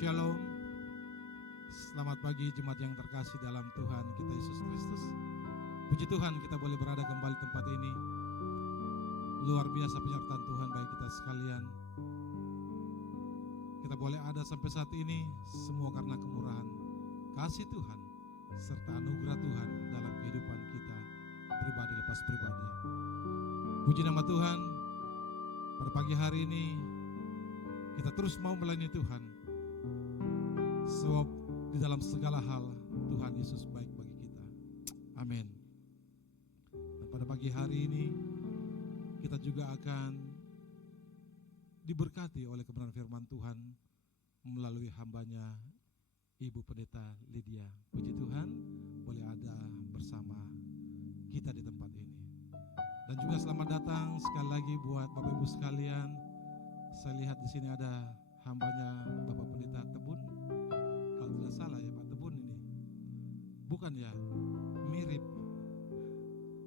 Shalom. Selamat pagi jemaat yang terkasih dalam Tuhan kita Yesus Kristus. Puji Tuhan kita boleh berada kembali di tempat ini. Luar biasa penyertaan Tuhan bagi kita sekalian. Kita boleh ada sampai saat ini semua karena kemurahan kasih Tuhan serta anugerah Tuhan dalam kehidupan kita pribadi lepas pribadi. Puji nama Tuhan. Pada pagi hari ini kita terus mau melayani Tuhan. Sebab di dalam segala hal Tuhan Yesus baik bagi kita. Amin. Dan pada pagi hari ini kita juga akan diberkati oleh kebenaran firman Tuhan melalui hambanya Ibu Pendeta Lydia. Puji Tuhan boleh ada bersama kita di tempat ini. Dan juga selamat datang sekali lagi buat Bapak Ibu sekalian. Saya lihat di sini ada hambanya Bapak Pendeta Tebun. Kalau tidak salah ya Pak Tebun ini. Bukan ya, mirip.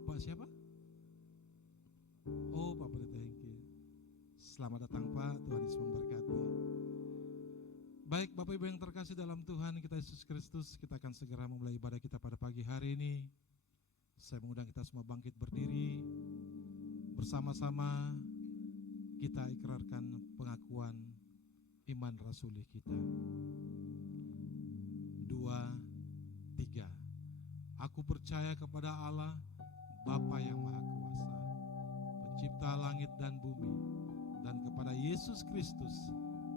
Pak siapa? Oh Pak Pendeta Hengki. Selamat datang Pak, Tuhan Yesus memberkati. Baik Bapak Ibu yang terkasih dalam Tuhan kita Yesus Kristus, kita akan segera memulai ibadah kita pada pagi hari ini. Saya mengundang kita semua bangkit berdiri. Bersama-sama kita ikrarkan pengakuan iman rasuli kita. 2, 3. Aku percaya kepada Allah, Bapa yang Maha Kuasa, Pencipta langit dan bumi, dan kepada Yesus Kristus,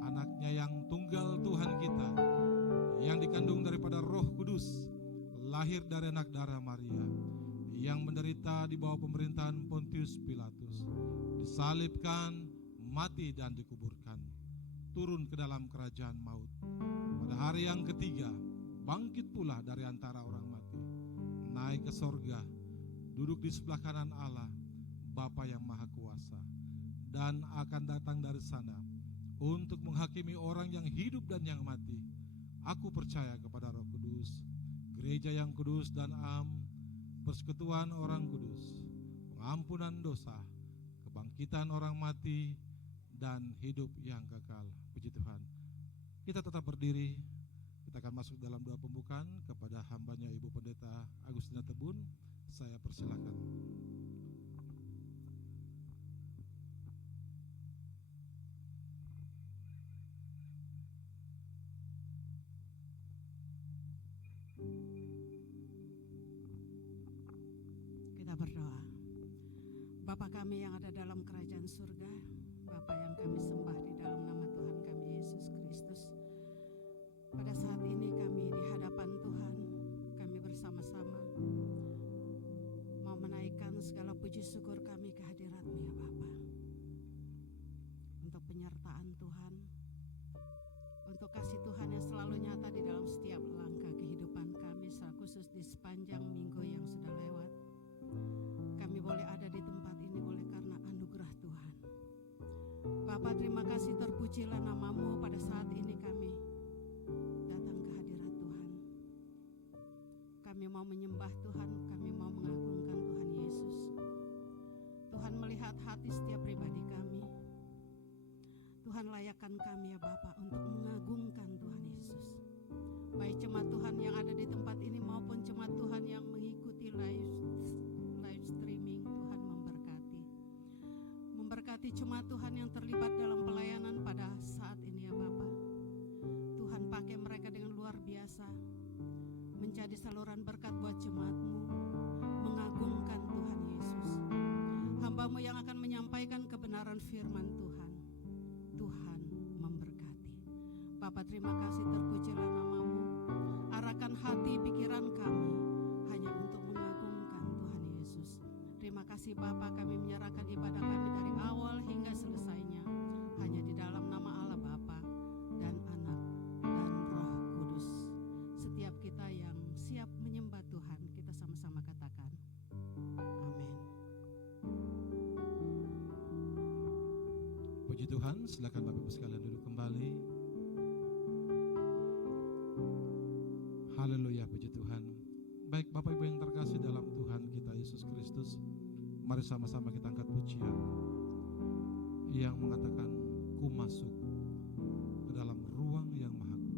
Anaknya yang tunggal Tuhan kita, yang dikandung daripada Roh Kudus, lahir dari anak darah Maria, yang menderita di bawah pemerintahan Pontius Pilatus, disalibkan, mati dan dikuburkan, turun ke dalam kerajaan maut. Pada hari yang ketiga, bangkit pula dari antara orang mati, naik ke sorga, duduk di sebelah kanan Allah, Bapa yang Maha Kuasa, dan akan datang dari sana untuk menghakimi orang yang hidup dan yang mati. Aku percaya kepada Roh Kudus, gereja yang kudus dan am, persekutuan orang kudus, pengampunan dosa, kebangkitan orang mati, dan hidup yang kekal. Puji Tuhan. Kita tetap berdiri. Kita akan masuk dalam doa pembukaan kepada hambanya Ibu Pendeta Agustina Tebun. Saya persilakan. Kita berdoa. Bapa kami yang ada dalam kerajaan surga, Bapa yang kami sembah di dalam nama Tuhan kami Yesus Kristus. Pada saat ini kami di hadapan Tuhan, kami bersama-sama mau menaikkan segala puji syukur kami ke hadirat-Mu ya Bapa. Untuk penyertaan Tuhan, untuk kasih Tuhan yang selalu nyata di dalam setiap langkah kehidupan kami, secara khusus di sepanjang minggu yang sudah lewat. Kami boleh ada di tempat ini oleh karena anugerah Tuhan. Bapa, terima kasih, terpujilah nama-Mu. Pada saat ini kami datang ke hadirat Tuhan. Kami mau menyembah Tuhan, kami mau mengagungkan Tuhan Yesus. Tuhan melihat hati setiap pribadi kami. Tuhan layakkan kami ya Bapa untuk mengagungkan Tuhan Yesus. Baik jemaat Tuhan yang ada di tempat ini maupun jemaat Tuhan yang mengikuti live streaming, Tuhan memberkati. Memberkati jemaat Tuhan yang terlibat dalam pelayanan pada saat ini ya Bapa. Tuhan pakai mereka dengan luar biasa, menjadi saluran berkat buat jemaat-Mu, mengagungkan Tuhan Yesus. Hamba-Mu yang akan menyampaikan kebenaran firman Tuhan. Tuhan memberkati. Bapa, terima kasih, terpujilah nama-Mu. Arahkan hati pikiran kami hanya untuk mengagungkan Tuhan Yesus. Terima kasih Bapa, kami menyerahkan ibadah kami dari awal hingga selesainya hanya di dalam nama Allah Bapa dan Anak dan Roh Kudus. Setiap kita yang siap menyembah Tuhan, kita sama-sama katakan amin. Puji Tuhan, silakan Bapak Ibu sekalian duduk kembali. Haleluya, puji Tuhan. Baik Bapak Ibu yang terkasih dalam Tuhan kita Yesus Kristus, mari sama-sama kita angkat pujian yang mengatakan, ku masuk ke dalam ruang yang maha kudus.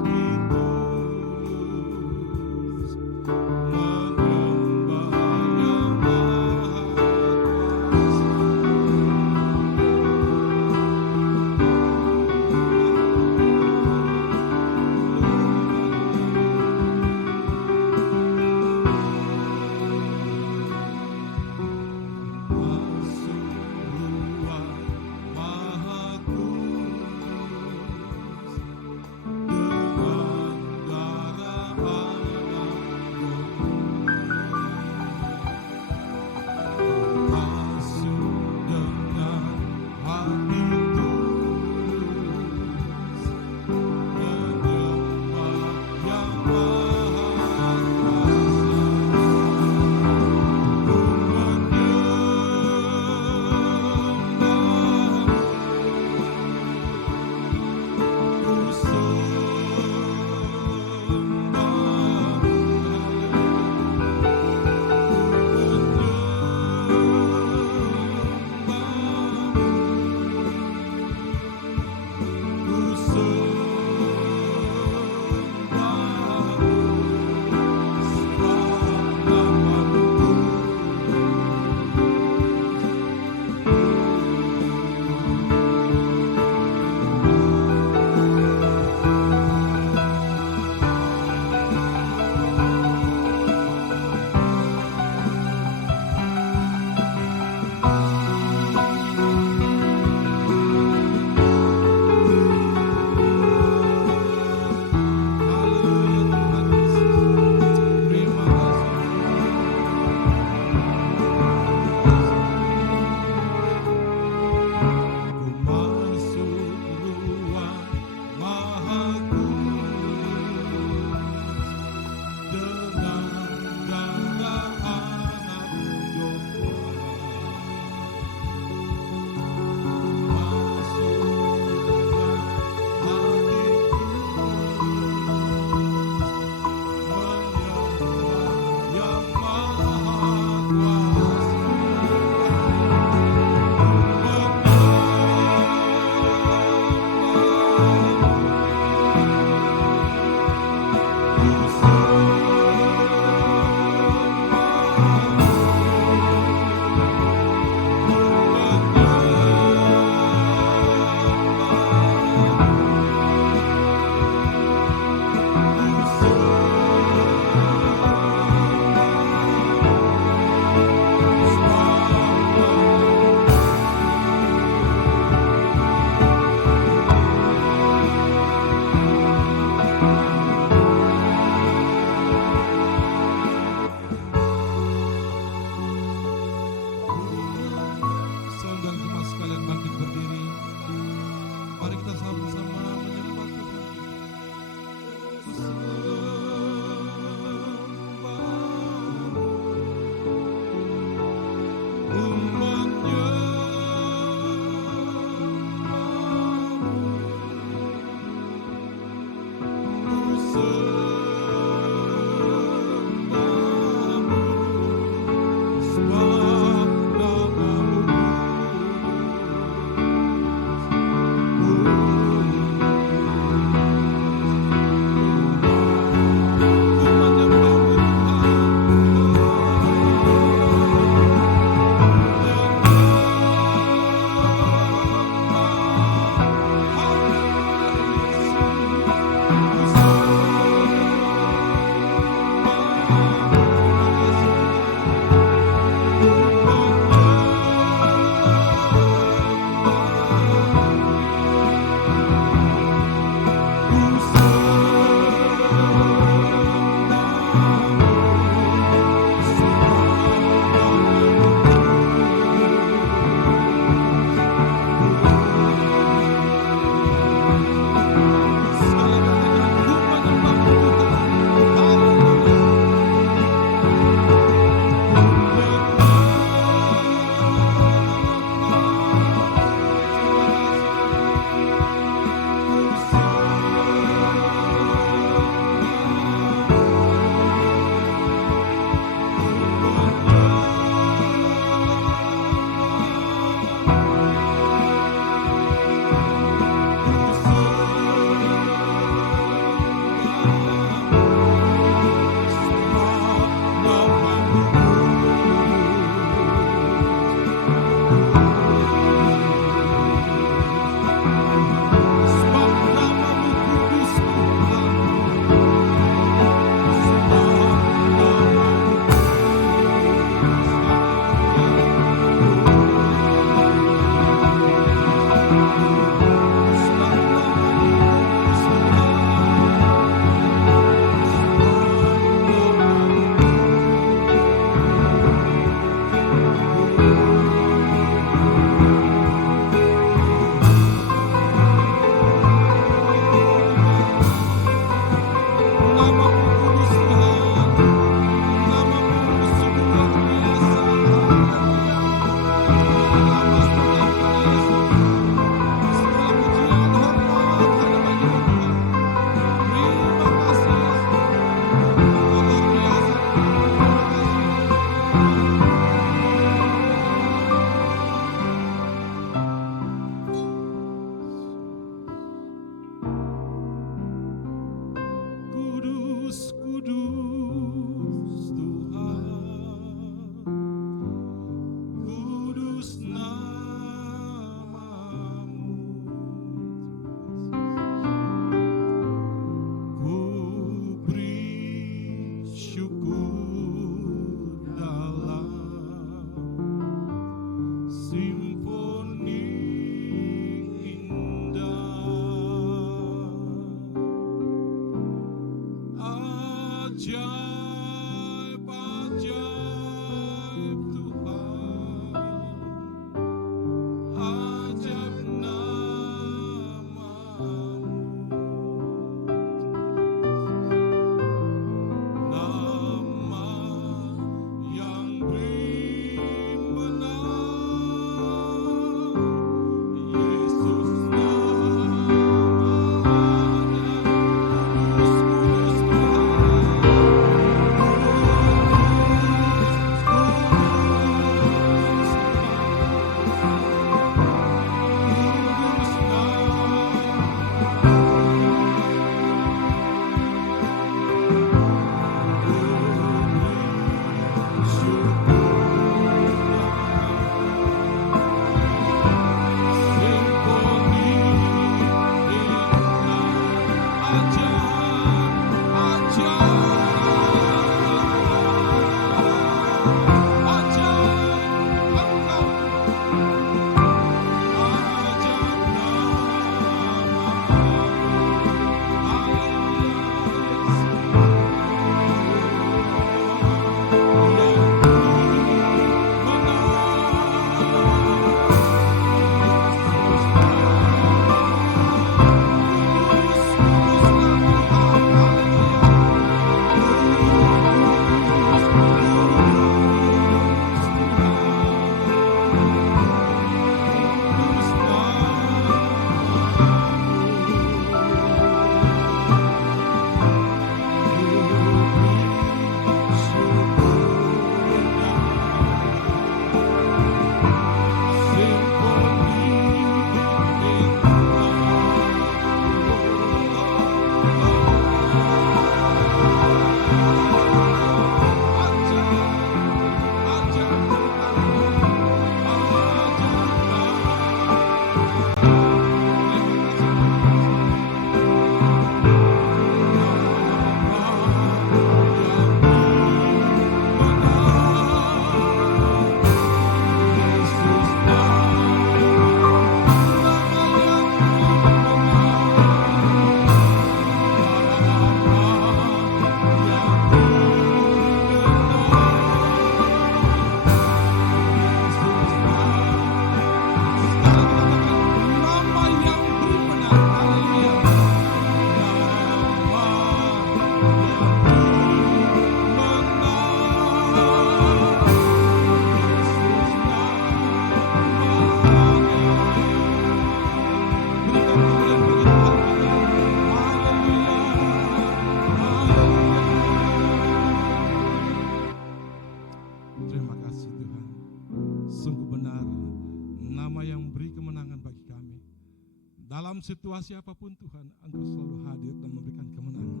situasi apapun Tuhan, Engkau selalu hadir dan memberikan kemenangan.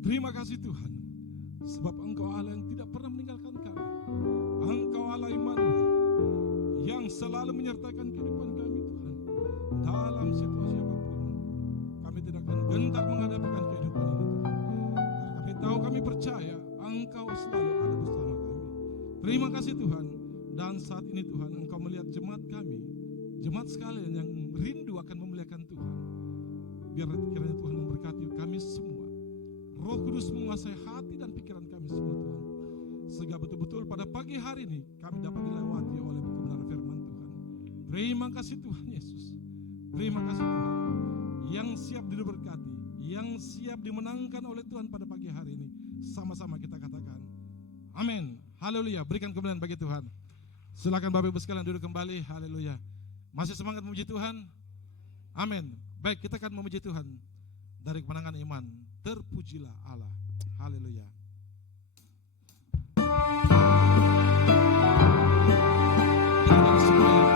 Terima kasih Tuhan, sebab Engkau Allah yang tidak pernah meninggalkan kami. Engkau Allah Immanuel, yang selalu menyertakan kehidupan kami Tuhan. Dalam situasi apapun, kami tidak akan gentar menghadapikan kehidupan ini Tuhan. Karena kami tahu, kami percaya Engkau selalu ada bersama kami. Terima kasih Tuhan. Dan saat ini Tuhan, Engkau melihat jemaat kami, jemaat sekalian yang rindu akan memuliakan Tuhan. Biar kiranya Tuhan memberkati kami semua. Roh Kudus menguasai hati dan pikiran kami semua Tuhan. Sehingga betul-betul pada pagi hari ini kami dapat dilewati oleh kebenaran firman Tuhan. Terima kasih Tuhan Yesus. Terima kasih Tuhan yang siap diberkati, yang siap dimenangkan oleh Tuhan pada pagi hari ini. Sama-sama kita katakan amin. Haleluya. Berikan kemuliaan bagi Tuhan. Silakan Bapak Ibu sekalian duduk kembali. Haleluya. Masih semangat memuji Tuhan? Amin. Baik, kita akan memuji Tuhan dari kemenangan iman. Terpujilah Allah. Haleluya. Kita semua ya.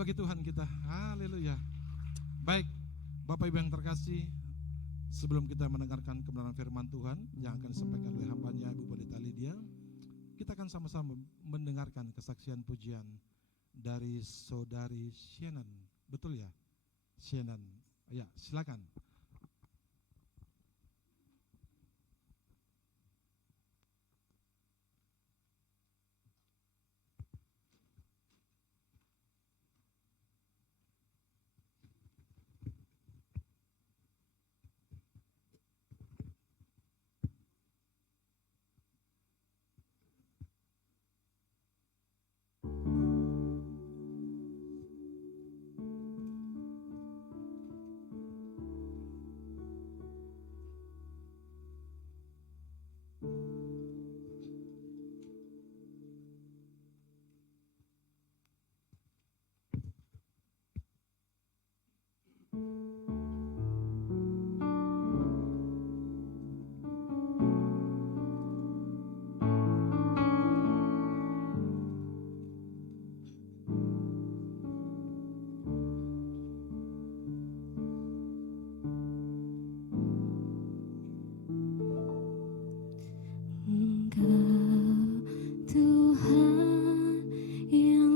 Bagi Tuhan kita, haleluya. Baik, Bapak Ibu yang terkasih, Sebelum kita mendengarkan kebenaran firman Tuhan yang akan disampaikan oleh hambanya Ibu Pendeta Lydia, kita akan sama-sama mendengarkan kesaksian pujian dari saudari Shannon. Betul ya? Shannon. Ya, silakan.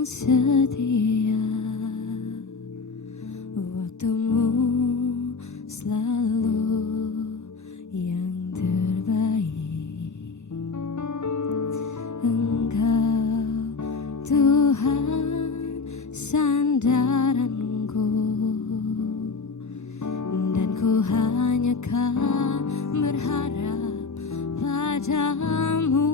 Setia, waktumu selalu yang terbaik. Engkau Tuhan sandaranku, dan ku hanya kan berharap padamu.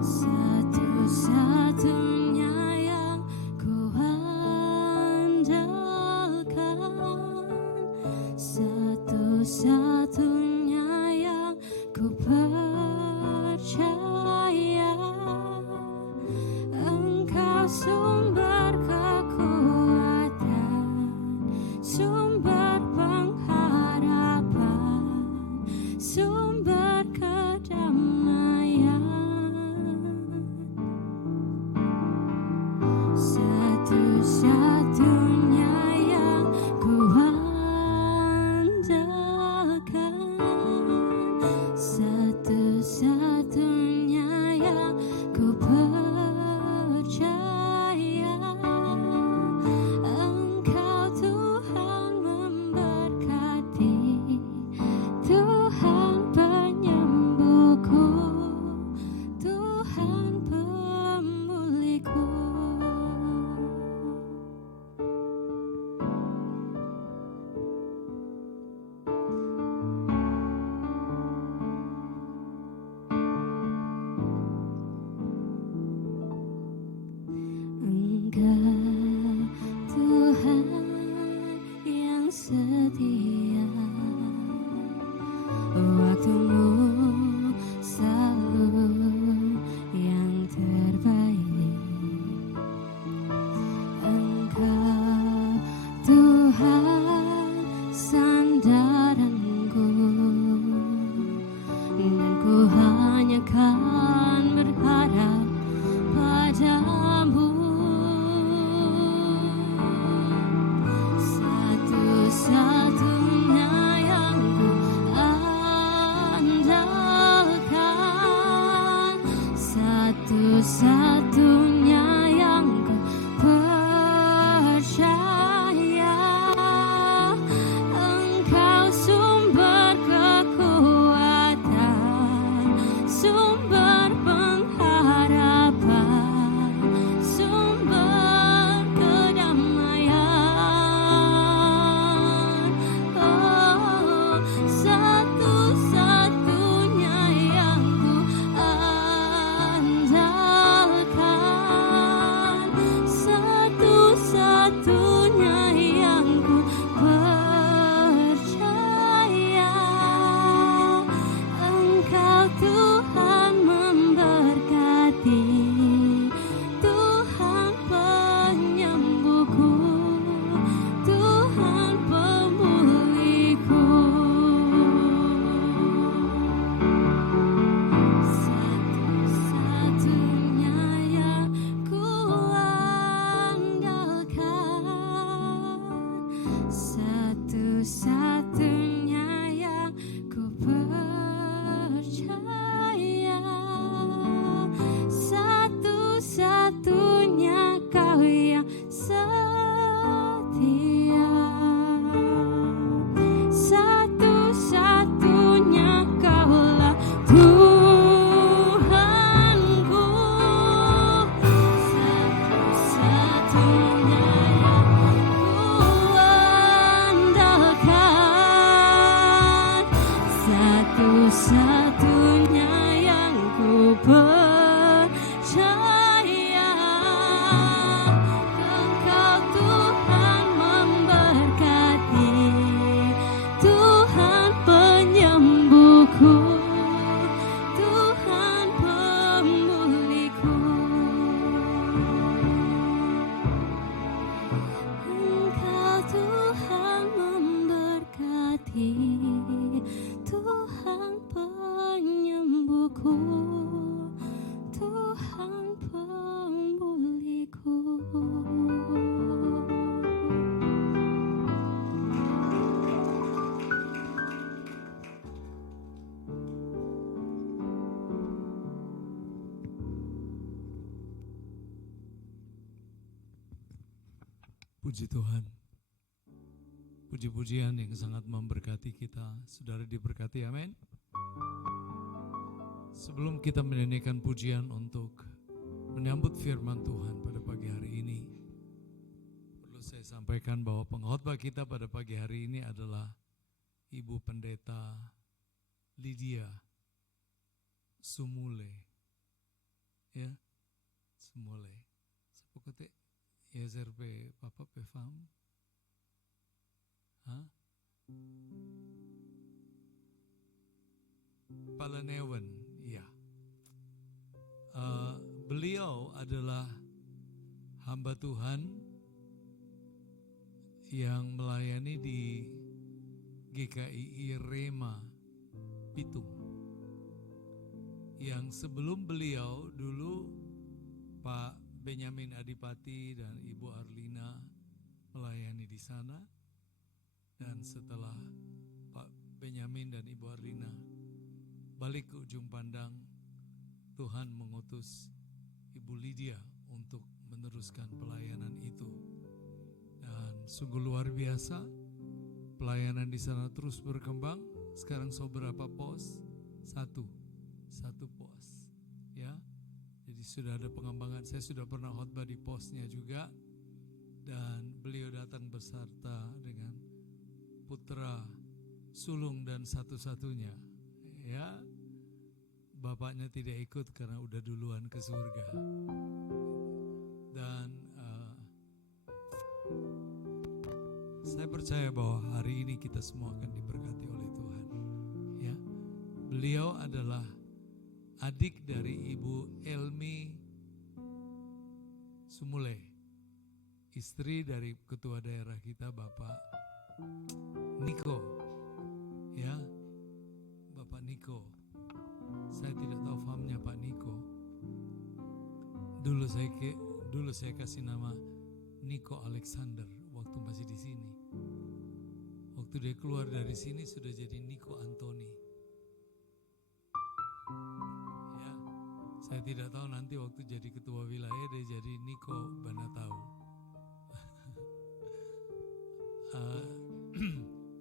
Satu-satunya yang ku andalkan, satu-satunya yang ku percaya. Engkau sumber kekuatan, sumber pengharapan, sumber kedamaian. Satu-satunya yang ku andalkan, satu-satunya yang ku percaya. Engkau Tuhan memberkati, Tuhan penyembuhku, Tuhan pemulihku. Engkau Tuhan yang setia, waktumu selalu yang terbaik. Engkau Tuhan sandaranku, dan ku hanya kan berharap padamu. Satu-satunya kasih, Tuhan penyembuhku, Tuhan pemulihku. Puji Tuhan. Puji-pujian yang sangat memberkati kita. Saudara diberkati, amin. Sebelum kita menyanyikan pujian untuk menyambut firman Tuhan pada pagi hari ini, perlu saya sampaikan bahwa pengkhotbah kita pada pagi hari ini adalah Ibu Pendeta Lydia Sumule. Ya, Sumule. Sepokote YSRP Papa Pefam. Palanewan, ya. Beliau adalah hamba Tuhan yang melayani di GKI Rema Pitung. Yang sebelum beliau dulu Pak Benyamin Adipati dan Ibu Arlina melayani di sana. Dan setelah Pak Benyamin dan Ibu Arlina balik ke ujung pandang, Tuhan mengutus Ibu Lydia untuk meneruskan pelayanan itu. Dan sungguh luar biasa, pelayanan di sana terus berkembang. Sekarang beberapa pos? Satu pos, ya. Jadi sudah ada pengembangan. Saya sudah pernah khotbah di posnya juga, dan beliau datang beserta dengan putra sulung dan satu-satunya, ya. Bapaknya tidak ikut karena udah duluan ke surga. Dan saya percaya bahwa hari ini kita semua akan diberkati oleh Tuhan, ya. Beliau adalah adik dari Ibu Elmi Sumule, istri dari ketua daerah kita Bapak Niko, ya, Bapak Niko. Saya tidak tahu fahamnya Pak Niko. Dulu saya kasih nama Niko Alexander waktu masih di sini. Waktu dia keluar dari sini sudah jadi Niko Anthony. Ya, saya tidak tahu nanti waktu jadi ketua wilayah dia jadi Niko Banatau.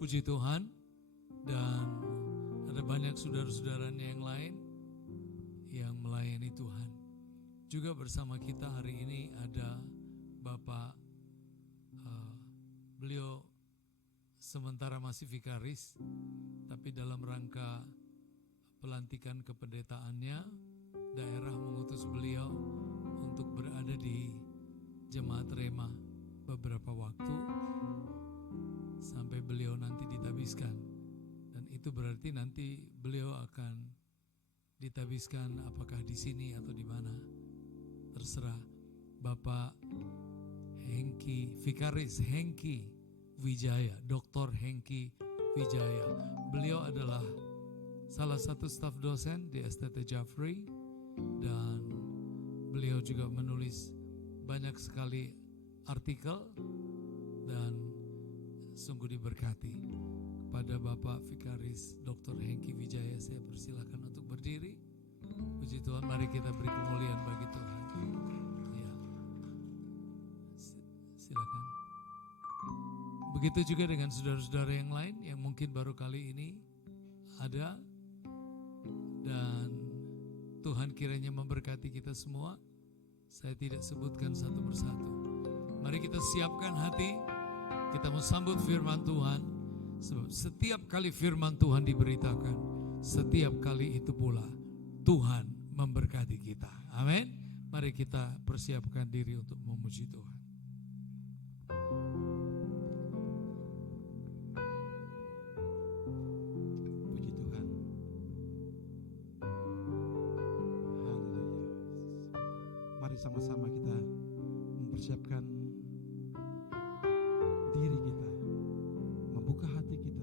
Puji Tuhan. Dan ada banyak saudara-saudaranya yang lain yang melayani Tuhan. Juga bersama kita hari ini ada Bapak, beliau sementara masih vikaris, tapi dalam rangka pelantikan kependetaannya, daerah mengutus beliau untuk berada di Jemaat Rema beberapa waktu sampai beliau nanti ditabiskan. Dan itu berarti nanti beliau akan ditabiskan apakah di sini atau di mana, terserah. Bapak Hengki, Vikaris Hengki Wijaya, Dr. Hengki Wijaya. Beliau adalah salah satu staf dosen di STT Jaffrey, dan beliau juga menulis banyak sekali artikel, dan sungguh diberkati. Kepada Bapak Vikaris Dr. Hengki Wijaya, saya persilakan untuk berdiri. Puji Tuhan, mari kita beri kemuliaan bagi Tuhan. Ya. Silakan. Begitu juga dengan saudara-saudara yang lain yang mungkin baru kali ini ada, dan Tuhan kiranya memberkati kita semua. Saya tidak sebutkan satu persatu. Mari kita siapkan hati, kita mau sambut firman Tuhan. Sebab setiap kali firman Tuhan diberitakan, setiap kali itu pula Tuhan memberkati kita. Amin. Mari kita persiapkan diri untuk memuji Tuhan. Puji Tuhan. Haleluya. Mari sama-sama kita mempersiapkan diri kita, membuka hati kita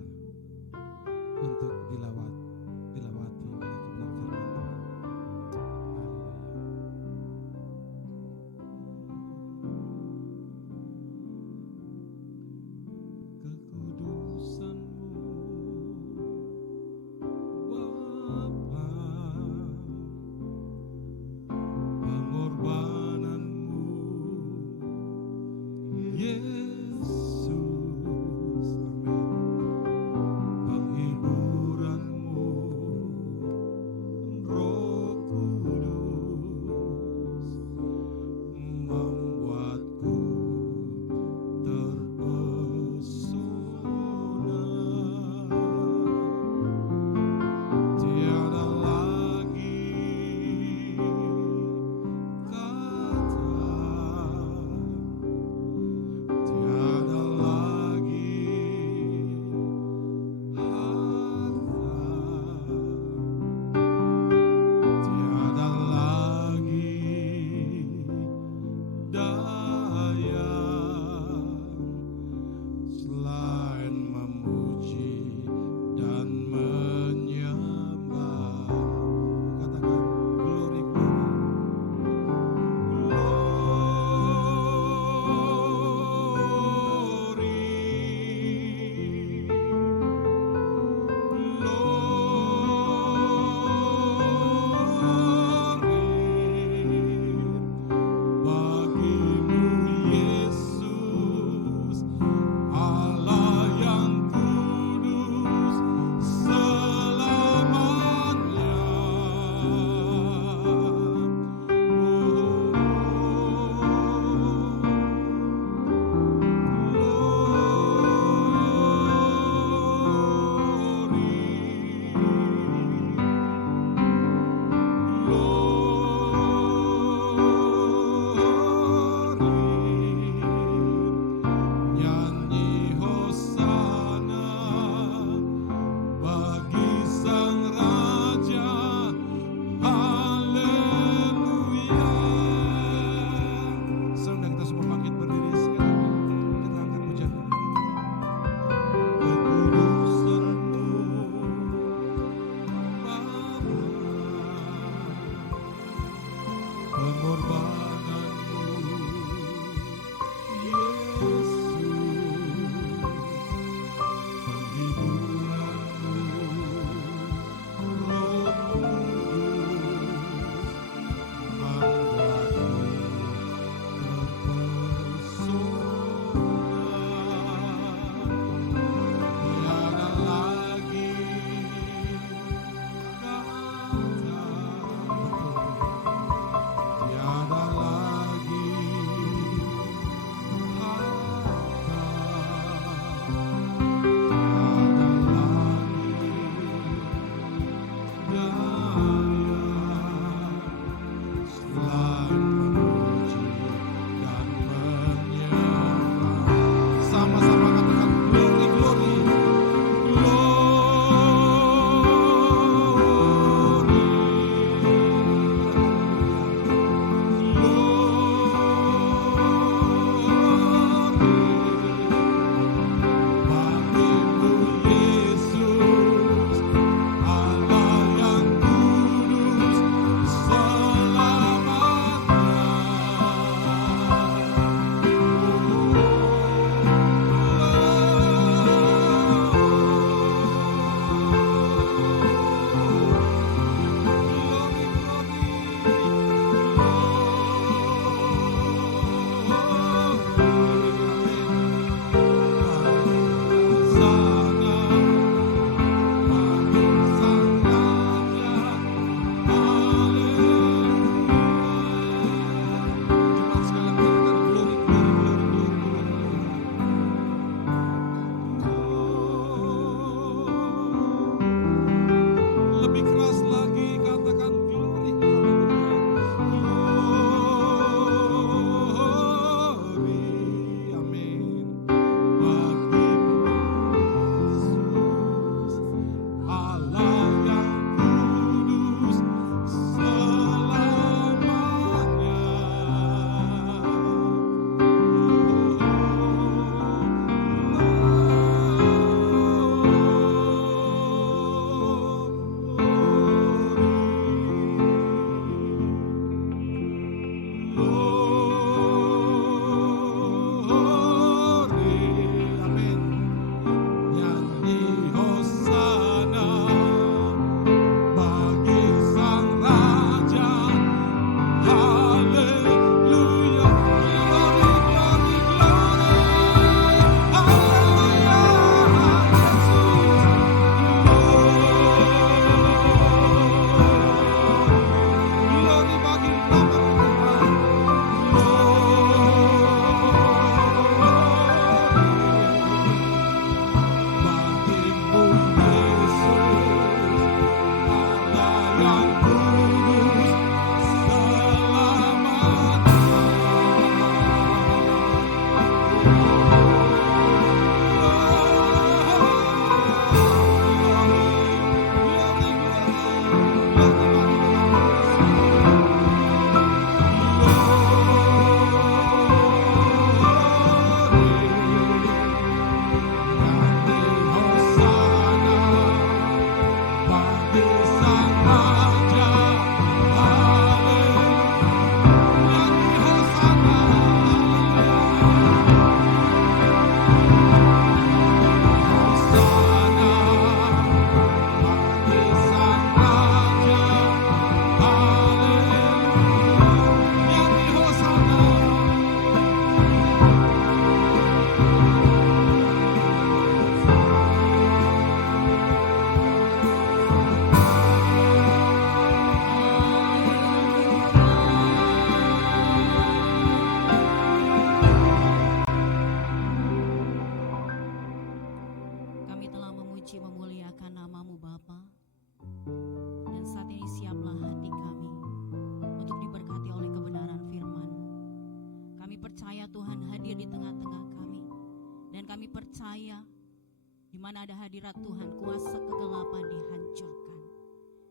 mana ada hadirat Tuhan, kuasa kegelapan dihancurkan.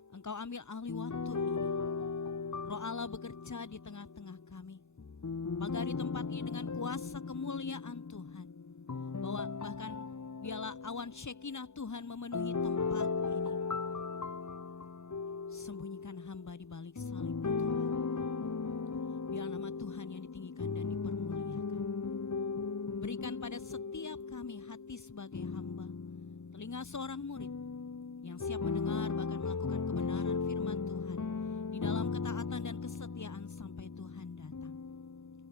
Engkau ambil alih waktu ini. Roh Allah bekerja di tengah-tengah kami. Pagari tempat ini dengan kuasa kemuliaan Tuhan. Bahwa bahkan biarlah awan Shekinah Tuhan memenuhi tempat ini. Sembunyikan hamba di balik salib Tuhan. Biar nama Tuhan yang ditinggikan dan dipermuliakan. Berikan pada setiap kami hati sebagai hamba, telinga seorang murid yang siap mendengar bahkan melakukan kebenaran firman Tuhan di dalam ketaatan dan kesetiaan sampai Tuhan datang.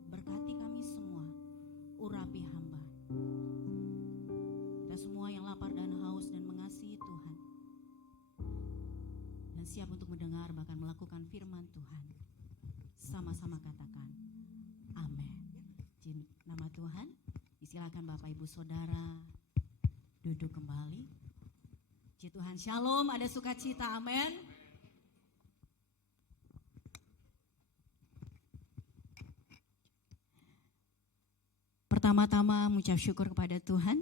Berkati kami semua, urapi hamba. Kita semua yang lapar dan haus dan mengasihi Tuhan dan siap untuk mendengar bahkan melakukan firman Tuhan, sama-sama katakan amin. Di nama Tuhan, disilakan Bapak Ibu Saudara duduk kembali. Puji Tuhan, shalom, ada sukacita, amin. Pertama-tama mengucap syukur kepada Tuhan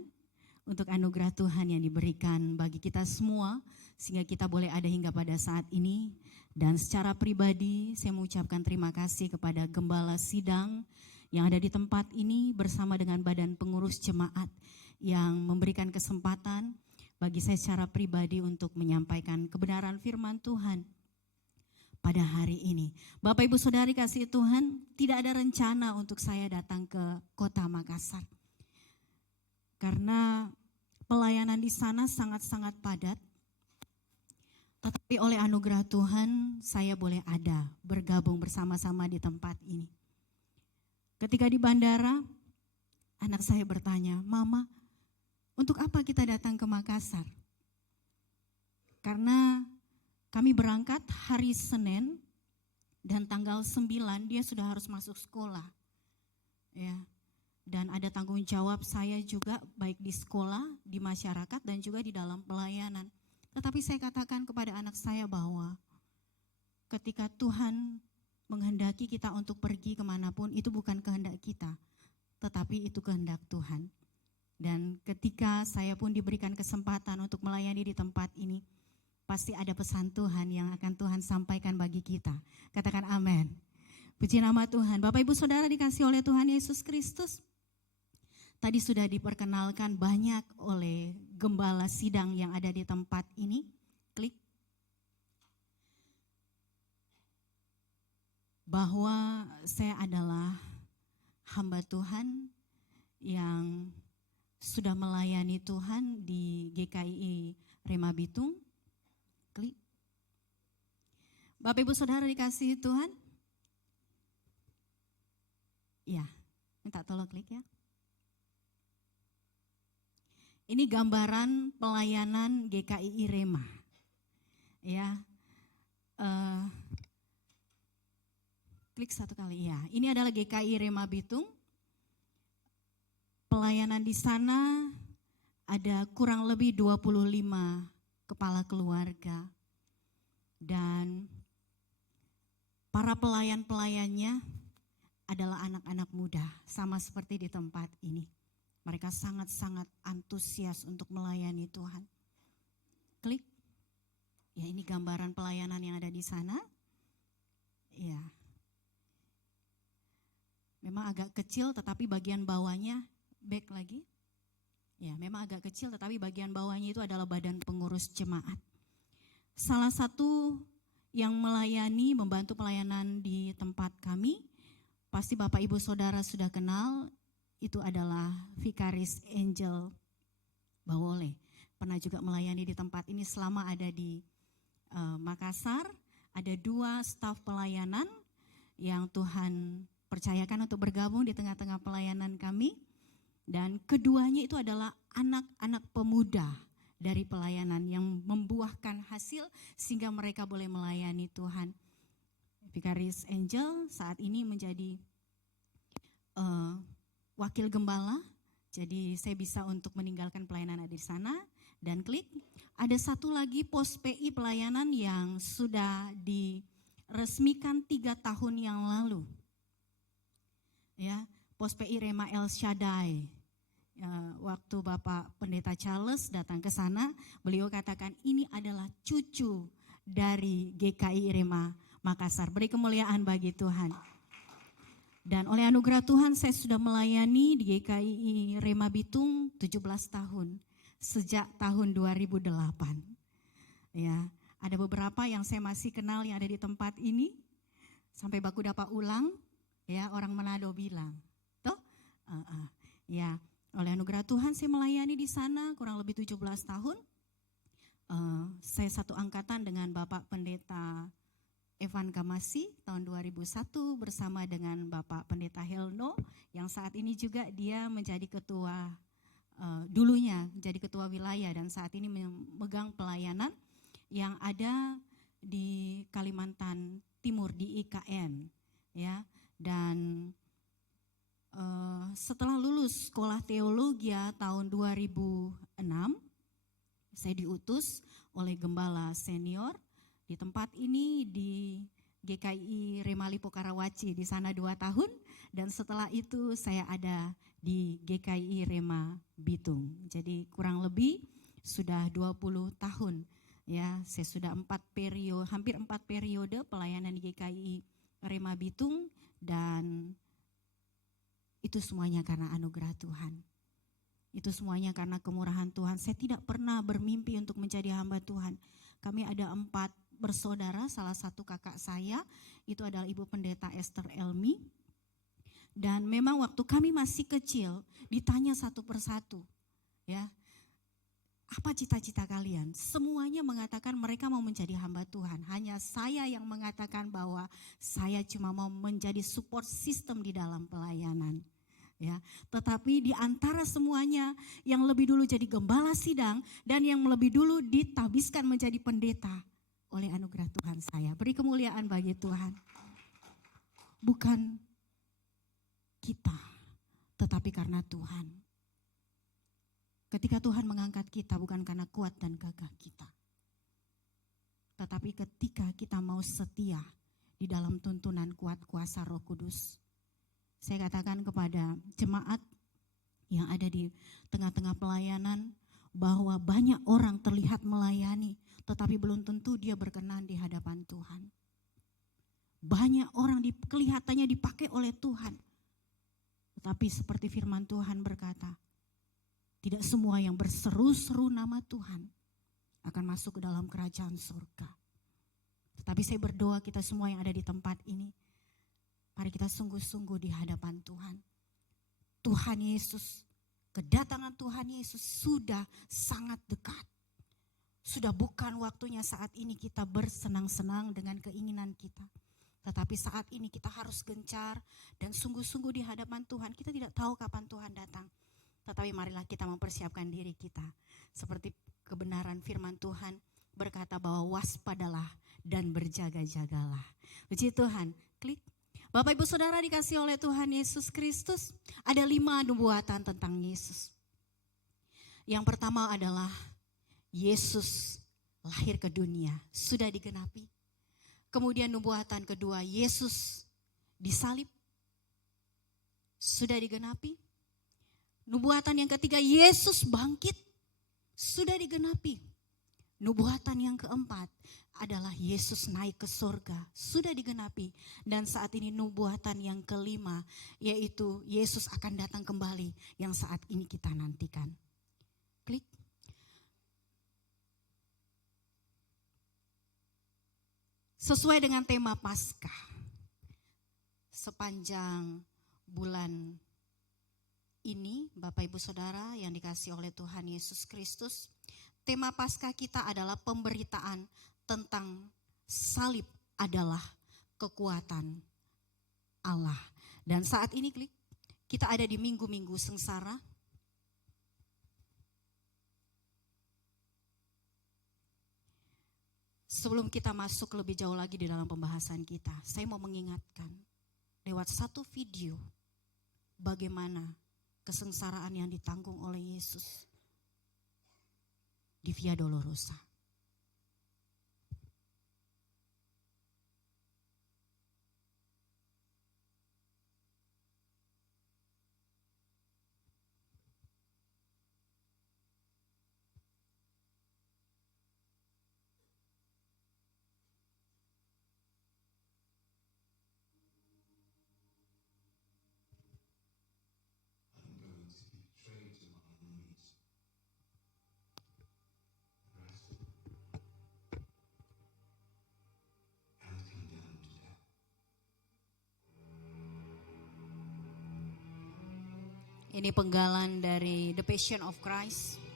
untuk anugerah Tuhan yang diberikan bagi kita semua sehingga kita boleh ada hingga pada saat ini. Dan secara pribadi saya mengucapkan terima kasih kepada Gembala Sidang yang ada di tempat ini bersama dengan badan pengurus jemaat yang memberikan kesempatan bagi saya secara pribadi untuk menyampaikan kebenaran firman Tuhan pada hari ini. Bapak Ibu Saudari kasih Tuhan, tidak ada rencana untuk saya datang ke kota Makassar. Karena pelayanan di sana sangat-sangat padat. Tetapi oleh anugerah Tuhan saya boleh ada bergabung bersama-sama di tempat ini. Ketika di bandara, anak saya bertanya, "Mama, untuk apa kita datang ke Makassar?" Karena kami berangkat hari Senin dan tanggal 9 dia sudah harus masuk sekolah. Ya. Dan ada tanggung jawab saya juga baik di sekolah, di masyarakat dan juga di dalam pelayanan. Tetapi saya katakan kepada anak saya bahwa ketika Tuhan menghendaki kita untuk pergi kemanapun, itu bukan kehendak kita, tetapi itu kehendak Tuhan. Dan ketika saya pun diberikan kesempatan untuk melayani di tempat ini, pasti ada pesan Tuhan yang akan Tuhan sampaikan bagi kita. Katakan amin. Puji nama Tuhan. Bapak Ibu Saudara dikasih oleh Tuhan Yesus Kristus. Tadi sudah diperkenalkan banyak oleh Gembala Sidang yang ada di tempat ini. Klik. Bahwa saya adalah hamba Tuhan yang sudah melayani Tuhan di GKI Rema Bitung. Klik. Bapak Ibu Saudara dikasihi Tuhan. Ya, minta tolong klik ya. Ini gambaran pelayanan GKI Rema. Ya. Klik satu kali ya. Ini adalah GKI Rema Bitung. Pelayanan di sana ada kurang lebih 25 kepala keluarga. Dan para pelayan-pelayannya adalah anak-anak muda, sama seperti di tempat ini. Mereka sangat-sangat antusias untuk melayani Tuhan. Klik. Ya, ini gambaran pelayanan yang ada di sana. Ya. Memang agak kecil tetapi bagian bawahnya back lagi. Ya, memang agak kecil tetapi bagian bawahnya itu adalah badan pengurus jemaat. Salah satu yang melayani, membantu pelayanan di tempat kami, pasti Bapak Ibu Saudara sudah kenal, itu adalah Vikaris Angel Bawole. Pernah juga melayani di tempat ini selama ada di Makassar. Ada 2 staf pelayanan yang Tuhan percayakan untuk bergabung di tengah-tengah pelayanan kami. Dan keduanya itu adalah anak-anak pemuda dari pelayanan yang membuahkan hasil sehingga mereka boleh melayani Tuhan. Vikaris Angel saat ini menjadi wakil gembala, jadi saya bisa untuk meninggalkan pelayanan di sana. Dan klik, ada satu lagi pos PI pelayanan yang sudah diresmikan 3 tahun yang lalu. Ya, pos PI Rema El Shaddai. waktu Bapak Pendeta Charles datang ke sana, beliau katakan ini adalah cucu dari GKI Rema Makassar. Beri kemuliaan bagi Tuhan. Dan oleh anugerah Tuhan saya sudah melayani di GKI Rema Bitung 17 tahun, sejak tahun 2008. Ya, ada beberapa yang saya masih kenal yang ada di tempat ini, sampai baku dapat ulang, ya orang Manado bilang, toh, ya oleh anugerah Tuhan saya melayani di sana kurang lebih 17 tahun. Saya satu angkatan dengan Bapak Pendeta Evan Kamasi tahun 2001 bersama dengan Bapak Pendeta Helno yang saat ini juga dia menjadi ketua, dulunya menjadi ketua wilayah dan saat ini memegang pelayanan yang ada di Kalimantan Timur di IKN, ya. Dan setelah lulus sekolah teologi tahun 2006, saya diutus oleh gembala senior di tempat ini di GKI Rema Lipo Karawaci, di sana 2 tahun, dan setelah itu saya ada di GKI Rema Bitung. Jadi kurang lebih sudah 20 tahun. Ya, saya sudah hampir 4 periode pelayanan di GKI Rema Bitung, dan itu semuanya karena anugerah Tuhan. Itu semuanya karena kemurahan Tuhan. Saya tidak pernah bermimpi untuk menjadi hamba Tuhan. Kami ada 4 bersaudara, salah satu kakak saya itu adalah Ibu Pendeta Esther Elmi. Dan memang waktu kami masih kecil ditanya satu persatu, ya, apa cita-cita kalian? Semuanya mengatakan mereka mau menjadi hamba Tuhan. Hanya saya yang mengatakan bahwa saya cuma mau menjadi support system di dalam pelayanan. Ya, tetapi di antara semuanya yang lebih dulu jadi gembala sidang dan yang lebih dulu ditabiskan menjadi pendeta oleh anugerah Tuhan saya. Beri kemuliaan bagi Tuhan. Bukan kita, tetapi karena Tuhan. Ketika Tuhan mengangkat kita bukan karena kuat dan gagah kita. Tetapi ketika kita mau setia di dalam tuntunan kuat kuasa Roh Kudus. Saya katakan kepada jemaat yang ada di tengah-tengah pelayanan bahwa banyak orang terlihat melayani tetapi belum tentu dia berkenan di hadapan Tuhan. Banyak orang kelihatannya dipakai oleh Tuhan. Tetapi seperti firman Tuhan berkata, tidak semua yang berseru-seru nama Tuhan akan masuk ke dalam kerajaan surga. Tetapi saya berdoa kita semua yang ada di tempat ini, mari kita sungguh-sungguh di hadapan Tuhan. Tuhan Yesus, kedatangan Tuhan Yesus sudah sangat dekat. Sudah bukan waktunya saat ini kita bersenang-senang dengan keinginan kita. Tetapi saat ini kita harus gencar dan sungguh-sungguh di hadapan Tuhan. Kita tidak tahu kapan Tuhan datang. Tetapi marilah kita mempersiapkan diri kita. Seperti kebenaran firman Tuhan berkata bahwa waspadalah dan berjaga-jagalah. Puji Tuhan, klik. Bapak Ibu Saudara dikasih oleh Tuhan Yesus Kristus, ada 5 nubuatan tentang Yesus. Yang pertama adalah Yesus lahir ke dunia, sudah digenapi. Kemudian nubuatan kedua, Yesus disalib, sudah digenapi. Nubuatan yang ketiga, Yesus bangkit, sudah digenapi. Nubuatan yang keempat adalah Yesus naik ke surga, sudah digenapi. Dan saat ini nubuatan yang kelima, yaitu Yesus akan datang kembali yang saat ini kita nantikan. Klik. Sesuai dengan tema Paskah, sepanjang bulan ini, Bapak Ibu Saudara yang dikasihi oleh Tuhan Yesus Kristus, tema Paskah kita adalah pemberitaan tentang salib adalah kekuatan Allah. Dan saat ini kita ada di minggu-minggu sengsara. Sebelum kita masuk lebih jauh lagi di dalam pembahasan kita, saya mau mengingatkan lewat satu video bagaimana kesengsaraan yang ditanggung oleh Yesus di Via Dolorosa. Ini penggalan dari The Passion of Christ.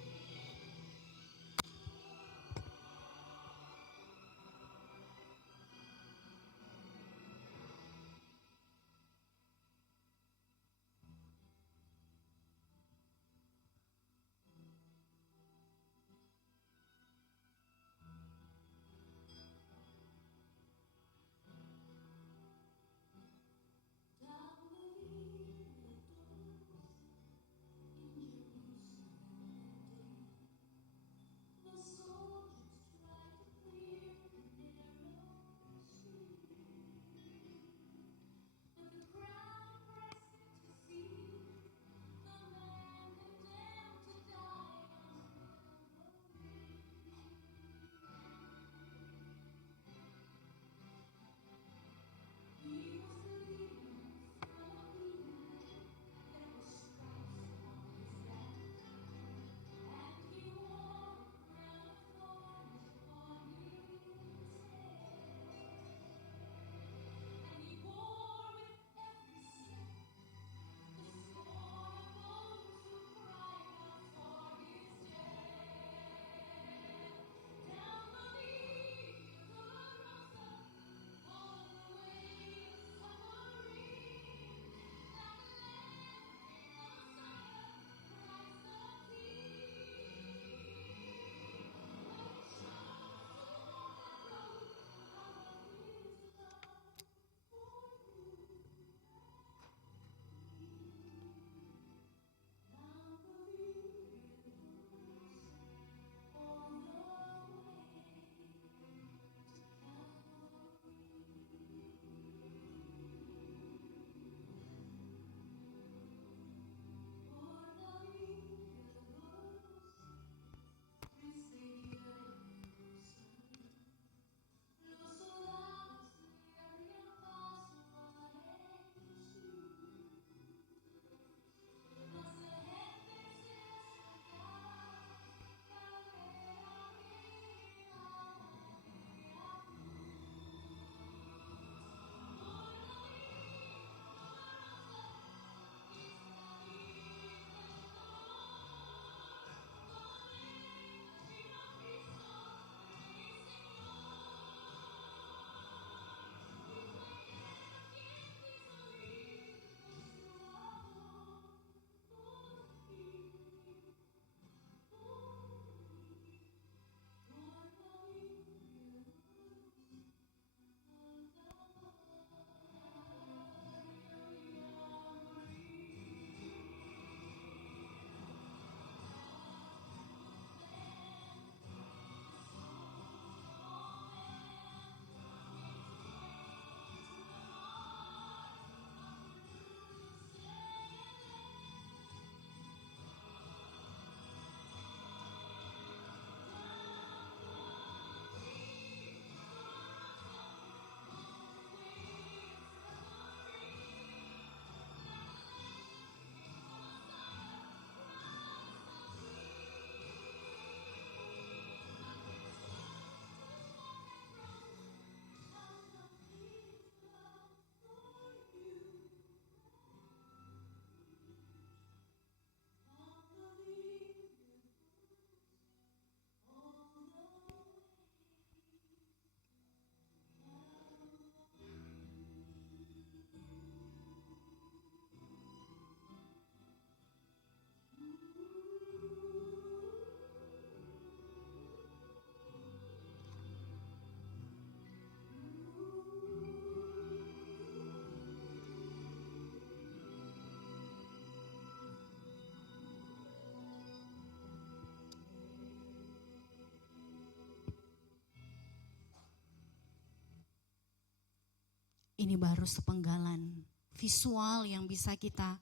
Ini baru sepenggalan visual yang bisa kita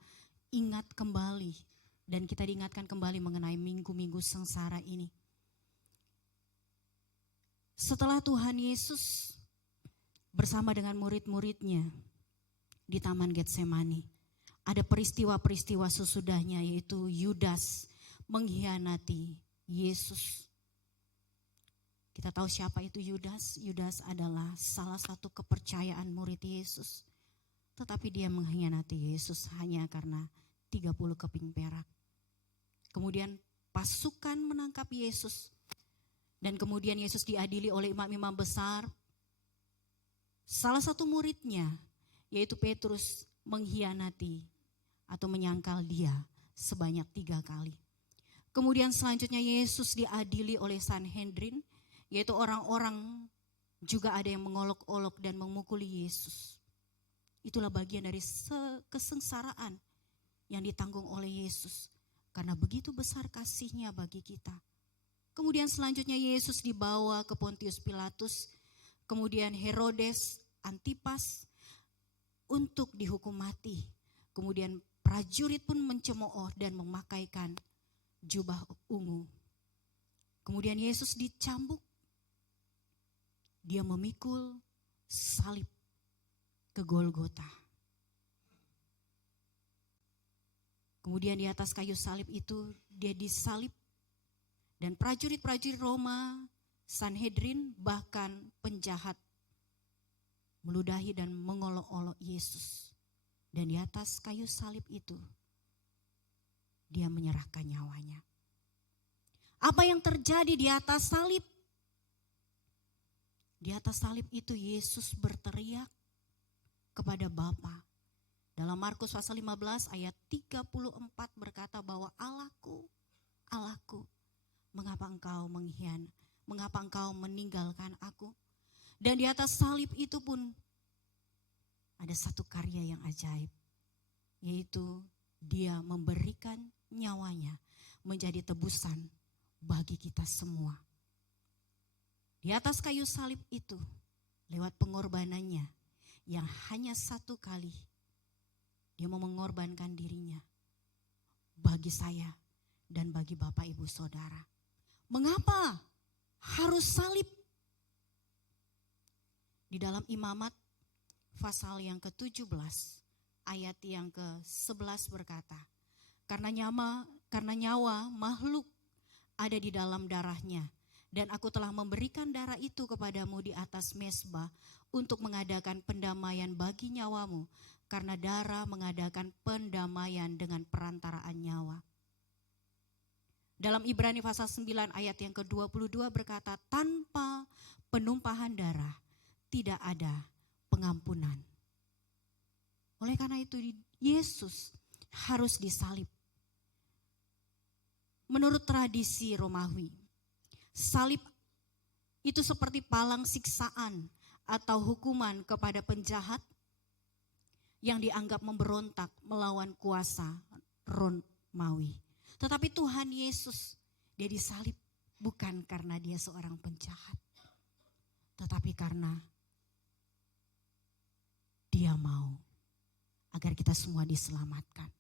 ingat kembali dan kita diingatkan kembali mengenai minggu-minggu sengsara ini. Setelah Tuhan Yesus bersama dengan murid-muridnya di Taman Getsemani, ada peristiwa-peristiwa sesudahnya, yaitu Yudas mengkhianati Yesus. Kita tahu siapa itu Yudas. Yudas adalah salah satu kepercayaan murid Yesus. Tetapi dia mengkhianati Yesus hanya karena 30 keping perak. Kemudian pasukan menangkap Yesus. Dan kemudian Yesus diadili oleh imam-imam besar. Salah satu muridnya, yaitu Petrus, mengkhianati atau menyangkal dia sebanyak 3 kali. Kemudian selanjutnya Yesus diadili oleh Sanhedrin, yaitu orang-orang juga ada yang mengolok-olok dan memukuli Yesus. Itulah bagian dari kesengsaraan yang ditanggung oleh Yesus. Karena begitu besar kasihnya bagi kita. Kemudian selanjutnya Yesus dibawa ke Pontius Pilatus, kemudian Herodes Antipas untuk dihukum mati. Kemudian prajurit pun mencemooh dan memakaikan jubah ungu. Kemudian Yesus dicambuk. Dia memikul salib ke Golgota. Kemudian di atas kayu salib itu dia disalib. Dan prajurit-prajurit Roma, Sanhedrin, bahkan penjahat meludahi dan mengolok-olok Yesus. Dan di atas kayu salib itu dia menyerahkan nyawanya. Apa yang terjadi di atas salib? Di atas salib itu Yesus berteriak kepada Bapa. Dalam Markus pasal 15 ayat 34 berkata bahwa Allahku, Allahku, mengapa engkau meninggalkan aku? Dan di atas salib itu pun ada satu karya yang ajaib, yaitu dia memberikan nyawanya menjadi tebusan bagi kita semua. Di atas kayu salib itu, lewat pengorbanannya yang hanya 1 kali, dia mau mengorbankan dirinya bagi saya dan bagi Bapak Ibu Saudara. Mengapa harus salib? Di dalam Imamat pasal yang ke-17 ayat yang ke-11 berkata, karena nyawa makhluk ada di dalam darahnya, dan aku telah memberikan darah itu kepadamu di atas mezbah untuk mengadakan pendamaian bagi nyawamu, karena darah mengadakan pendamaian dengan perantaraan nyawa. Dalam Ibrani pasal 9 ayat yang ke-22 berkata, tanpa penumpahan darah tidak ada pengampunan. Oleh karena itu Yesus harus disalib. Menurut tradisi Romawi, salib itu seperti palang siksaan atau hukuman kepada penjahat yang dianggap memberontak melawan kuasa Romawi. Tetapi Tuhan Yesus, dia disalib bukan karena dia seorang penjahat, tetapi karena dia mau agar kita semua diselamatkan.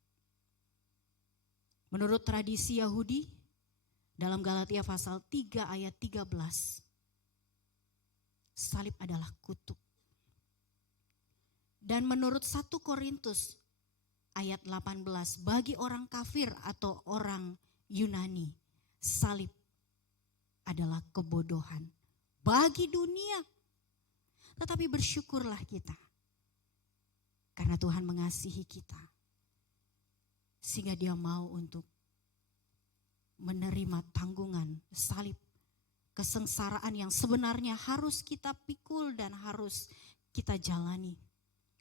Menurut tradisi Yahudi, dalam Galatia pasal 3 ayat 13, salib adalah kutuk. Dan menurut 1 Korintus ayat 18, bagi orang kafir atau orang Yunani, salib adalah kebodohan bagi dunia. Tetapi bersyukurlah kita, karena Tuhan mengasihi kita, sehingga dia mau untuk menerima tanggungan salib, kesengsaraan yang sebenarnya harus kita pikul dan harus kita jalani.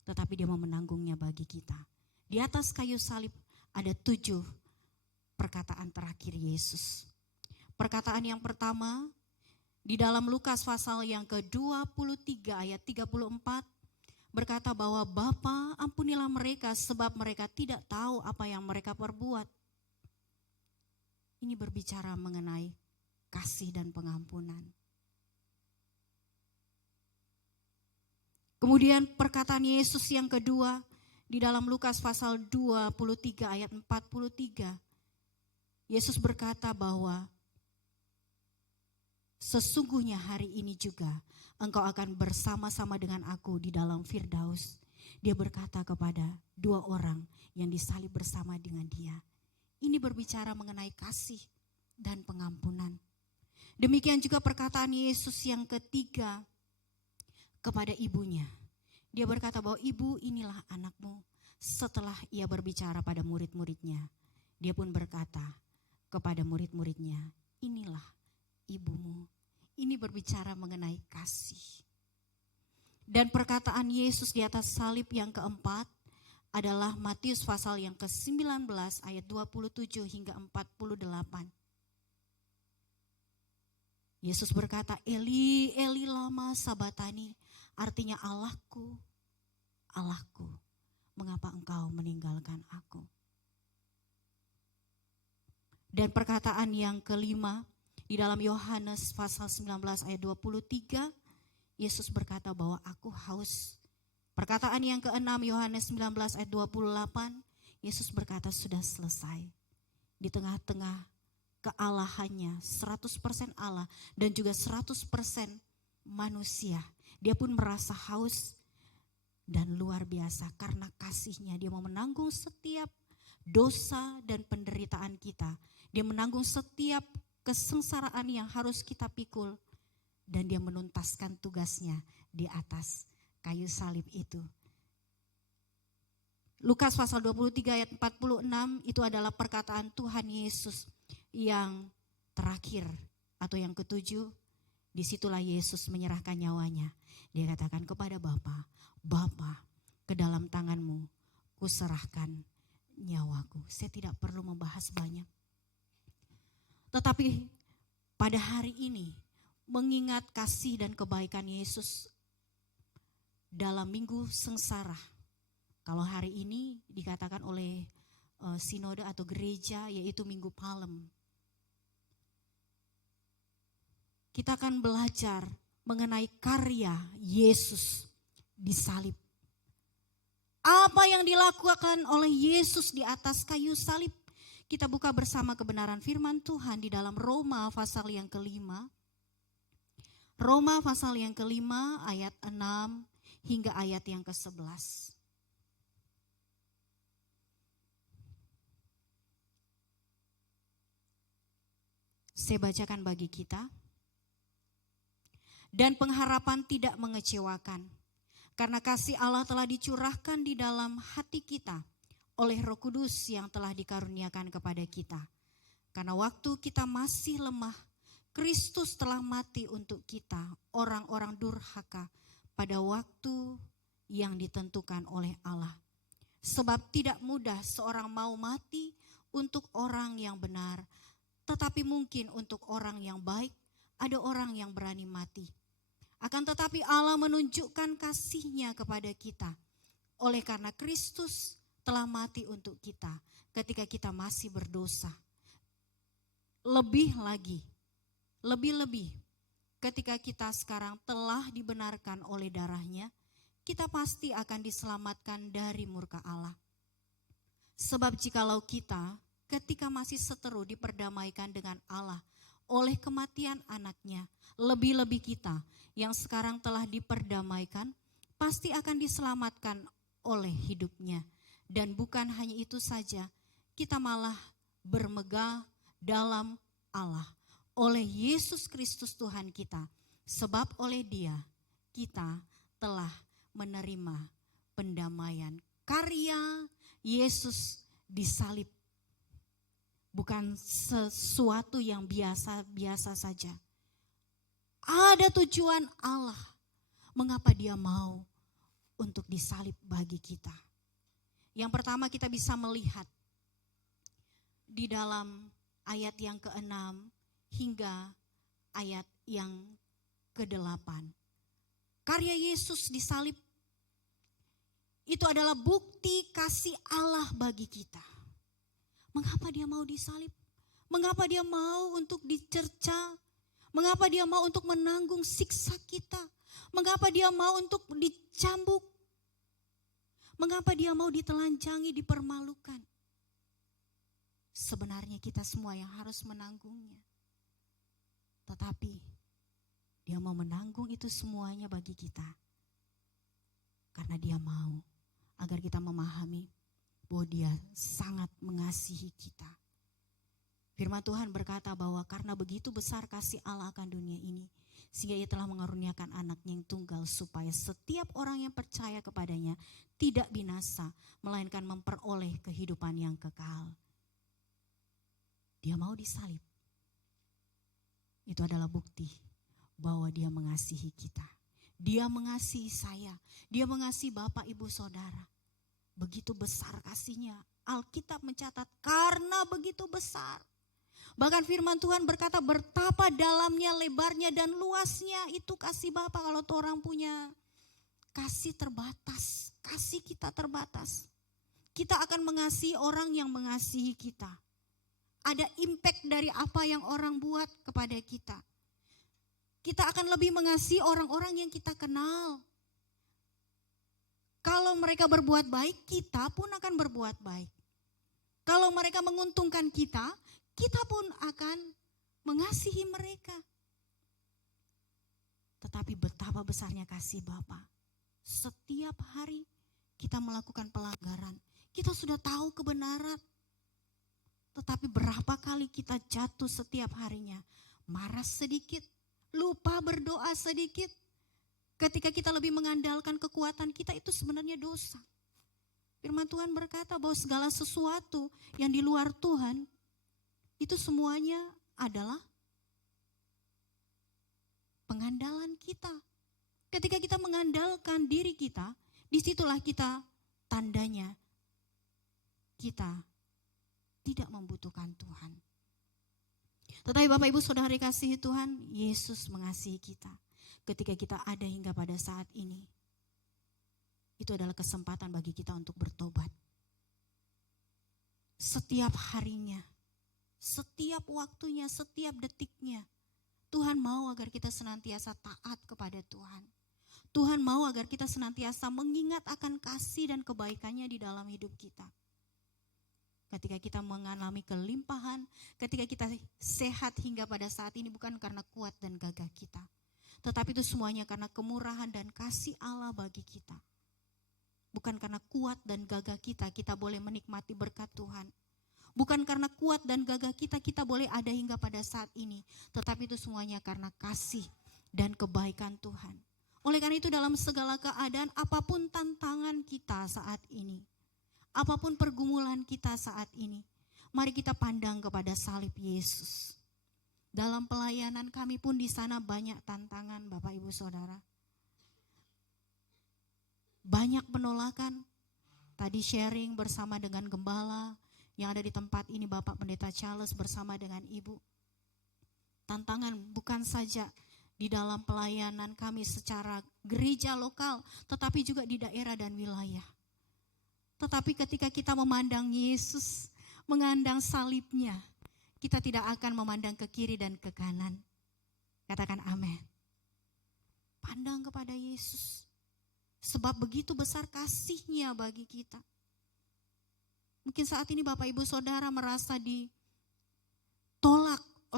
Tetapi dia mau menanggungnya bagi kita. Di atas kayu salib ada 7 perkataan terakhir Yesus. Perkataan yang pertama di dalam Lukas pasal yang ke-23 ayat 34 berkata bahwa Bapa, ampunilah mereka sebab mereka tidak tahu apa yang mereka perbuat. Ini berbicara mengenai kasih dan pengampunan. Kemudian perkataan Yesus yang kedua di dalam Lukas pasal 23 ayat 43. Yesus berkata bahwa sesungguhnya hari ini juga engkau akan bersama-sama dengan aku di dalam Firdaus. Dia berkata kepada 2 orang yang disalib bersama dengan dia. Ini berbicara mengenai kasih dan pengampunan. Demikian juga perkataan Yesus yang ketiga kepada ibunya. Dia berkata bahwa ibu, inilah anakmu. setelah ia berbicara pada murid-muridnya, dia pun berkata kepada murid-muridnya, inilah ibumu. Ini berbicara mengenai kasih. Dan perkataan Yesus di atas salib yang keempat adalah Matius pasal yang ke-19 ayat 27 hingga 48. Yesus berkata, Eli, Eli lama sabatani, artinya Allahku, Allahku, mengapa engkau meninggalkan aku? Dan perkataan yang kelima di dalam Yohanes pasal 19 ayat 23, Yesus berkata bahwa aku haus. Perkataan yang keenam Yohanes 19 ayat 28, Yesus berkata sudah selesai. Di tengah-tengah kealahannya 100% Allah dan juga 100% manusia, dia pun merasa haus dan luar biasa karena kasihnya. Dia mau menanggung setiap dosa dan penderitaan kita. Dia menanggung setiap kesengsaraan yang harus kita pikul. Dan dia menuntaskan tugasnya di atas kayu salib itu. Lukas pasal 23 ayat 46 itu adalah perkataan Tuhan Yesus yang terakhir atau yang ketujuh. Disitulah Yesus menyerahkan nyawanya. Dia katakan kepada Bapa, Bapa, ke dalam tanganmu kuserahkan nyawaku. Saya tidak perlu membahas banyak. Tetapi pada hari ini, mengingat kasih dan kebaikan Yesus dalam minggu sengsara. Kalau hari ini dikatakan oleh sinode atau gereja yaitu Minggu Palem. Kita akan belajar mengenai karya Yesus di salib. Apa yang dilakukan oleh Yesus di atas kayu salib. Kita buka bersama kebenaran firman Tuhan di dalam Roma pasal yang kelima. Roma pasal yang kelima ayat 6 hingga ayat yang ke-11. Saya bacakan bagi kita. Dan pengharapan tidak mengecewakan, karena kasih Allah telah dicurahkan di dalam hati kita oleh Roh Kudus yang telah dikaruniakan kepada kita. Karena waktu kita masih lemah, Kristus telah mati untuk kita, orang-orang durhaka, pada waktu yang ditentukan oleh Allah. Sebab tidak mudah seorang mau mati untuk orang yang benar, tetapi mungkin untuk orang yang baik ada orang yang berani mati. Akan tetapi Allah menunjukkan kasih-Nya kepada kita, oleh karena Kristus telah mati untuk kita ketika kita masih berdosa. Lebih-lebih ketika kita sekarang telah dibenarkan oleh darah-Nya, kita pasti akan diselamatkan dari murka Allah. Sebab jikalau kita ketika masih seteru diperdamaikan dengan Allah oleh kematian anaknya, lebih-lebih kita yang sekarang telah diperdamaikan pasti akan diselamatkan oleh hidup-Nya. Dan bukan hanya itu saja, kita malah bermegah dalam Allah oleh Yesus Kristus Tuhan kita. Sebab oleh Dia kita telah menerima pendamaian. Karya Yesus disalib bukan sesuatu yang biasa-biasa saja. Ada tujuan Allah mengapa Dia mau untuk disalib bagi kita. Yang pertama kita bisa melihat di dalam ayat yang ke-6 hingga ayat yang ke-8. Karya Yesus disalib itu adalah bukti kasih Allah bagi kita. Mengapa Dia mau disalib? Mengapa Dia mau untuk dicerca? Mengapa Dia mau untuk menanggung siksa kita? Mengapa Dia mau untuk dicambuk? Mengapa Dia mau ditelanjangi, dipermalukan? Sebenarnya kita semua yang harus menanggungnya. Tetapi Dia mau menanggung itu semuanya bagi kita. Karena Dia mau agar kita memahami bahwa Dia sangat mengasihi kita. Firman Tuhan berkata bahwa karena begitu besar kasih Allah akan dunia ini, sehingga ia telah mengaruniakan anaknya yang tunggal supaya setiap orang yang percaya kepadanya tidak binasa, melainkan memperoleh kehidupan yang kekal. Dia mau disalib. Itu adalah bukti bahwa dia mengasihi kita. Dia mengasihi saya, dia mengasihi Bapak, Ibu, Saudara. Begitu besar kasihnya. Alkitab mencatat karena begitu besar. Bahkan firman Tuhan berkata betapa dalamnya, lebarnya dan luasnya itu kasih Bapa. Kalau tuh orang punya kasih terbatas, kasih kita terbatas. Kita akan mengasihi orang yang mengasihi kita. Ada impact dari apa yang orang buat kepada kita. Kita akan lebih mengasihi orang-orang yang kita kenal. Kalau mereka berbuat baik, kita pun akan berbuat baik. Kalau mereka menguntungkan kita, kita pun akan mengasihi mereka. Tetapi betapa besarnya kasih Bapa. Setiap hari kita melakukan pelanggaran. Kita sudah tahu kebenaran. Tetapi berapa kali kita jatuh setiap harinya. Marah sedikit, lupa berdoa sedikit. Ketika kita lebih mengandalkan kekuatan kita, itu sebenarnya dosa. Firman Tuhan berkata bahwa segala sesuatu yang di luar Tuhan, itu semuanya adalah pengandalan kita. Ketika kita mengandalkan diri kita, disitulah kita tandanya kita tidak membutuhkan Tuhan. Tetapi Bapak Ibu Saudara dikasihi Tuhan, Yesus mengasihi kita. Ketika kita ada hingga pada saat ini, itu adalah kesempatan bagi kita untuk bertobat. Setiap harinya, setiap waktunya, setiap detiknya, Tuhan mau agar kita senantiasa taat kepada Tuhan. Tuhan mau agar kita senantiasa mengingat akan kasih dan kebaikannya di dalam hidup kita. Ketika kita mengalami kelimpahan, ketika kita sehat hingga pada saat ini bukan karena kuat dan gagah kita. Tetapi itu semuanya karena kemurahan dan kasih Allah bagi kita. Bukan karena kuat dan gagah kita, kita boleh menikmati berkat Tuhan. Bukan karena kuat dan gagah kita, kita boleh ada hingga pada saat ini. Tetapi itu semuanya karena kasih dan kebaikan Tuhan. Oleh karena itu dalam segala keadaan, apapun tantangan kita saat ini, apapun pergumulan kita saat ini, mari kita pandang kepada salib Yesus. Dalam pelayanan kami pun di sana banyak tantangan Bapak Ibu Saudara. Banyak penolakan. Tadi sharing bersama dengan gembala yang ada di tempat ini, Bapak Pendeta Charles bersama dengan Ibu. Tantangan bukan saja di dalam pelayanan kami secara gereja lokal, tetapi juga di daerah dan wilayah. Tetapi ketika kita memandang Yesus, mengandang salibnya, kita tidak akan memandang ke kiri dan ke kanan. Katakan amin. Pandang kepada Yesus. Sebab begitu besar kasihnya bagi kita. Mungkin saat ini Bapak Ibu Saudara merasa ditolak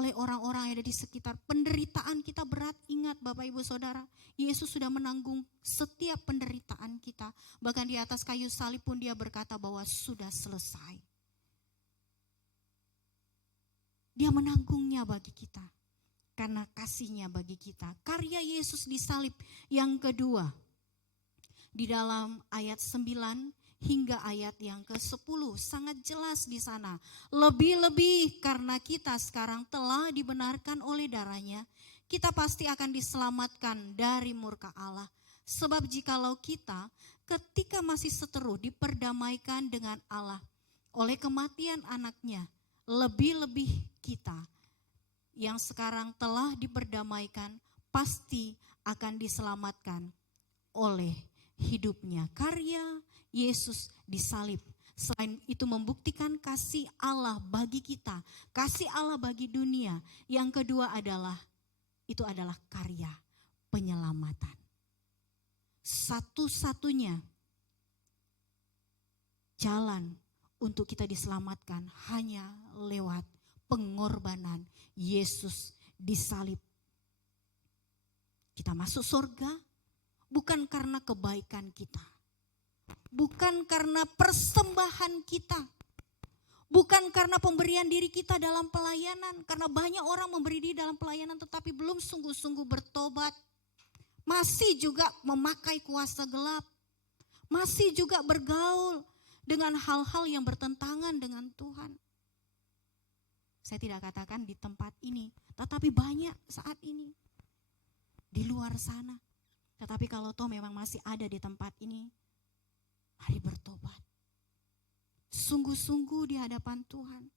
oleh orang-orang yang ada di sekitar. Penderitaan kita berat, ingat Bapak Ibu Saudara. Yesus sudah menanggung setiap penderitaan kita. Bahkan di atas kayu salib pun dia berkata bahwa sudah selesai. Dia menanggungnya bagi kita. Karena kasihnya bagi kita. Karya Yesus di salib yang kedua. Di dalam ayat 9 hingga ayat yang ke-10. Sangat jelas di sana. Lebih-lebih karena kita sekarang telah dibenarkan oleh darahnya. Kita pasti akan diselamatkan dari murka Allah. Sebab jikalau kita ketika masih seteru diperdamaikan dengan Allah. Oleh kematian anaknya. Lebih-lebih kita yang sekarang telah diperdamaikan pasti akan diselamatkan oleh hidupnya. Karya Yesus disalib. Selain itu membuktikan kasih Allah bagi kita, kasih Allah bagi dunia. Yang kedua adalah, itu adalah karya penyelamatan. Satu-satunya jalan untuk kita diselamatkan hanya lewat pengorbanan Yesus disalib. Kita masuk surga bukan karena kebaikan kita. Bukan karena persembahan kita. Bukan karena pemberian diri kita dalam pelayanan. Karena banyak orang memberi diri dalam pelayanan tetapi belum sungguh-sungguh bertobat. Masih juga memakai kuasa gelap. Masih juga bergaul dengan hal-hal yang bertentangan dengan Tuhan. Saya tidak katakan di tempat ini, tetapi banyak saat ini. Di luar sana. Tetapi kalau toh memang masih ada di tempat ini, mari bertobat. Sungguh-sungguh di hadapan Tuhan.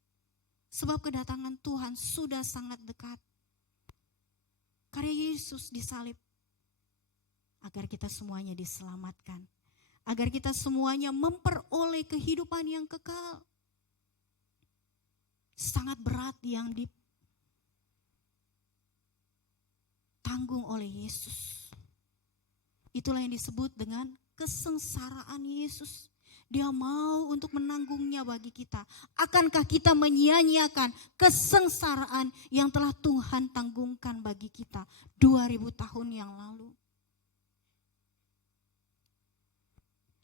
Sebab kedatangan Tuhan sudah sangat dekat. Karya Yesus disalib. Agar kita semuanya diselamatkan. Agar kita semuanya memperoleh kehidupan yang kekal. Sangat berat yang ditanggung oleh Yesus. Itulah yang disebut dengan kesengsaraan Yesus. Dia mau untuk menanggungnya bagi kita. Akankah kita menyia-nyiakan kesengsaraan yang telah Tuhan tanggungkan bagi kita 2000 tahun yang lalu?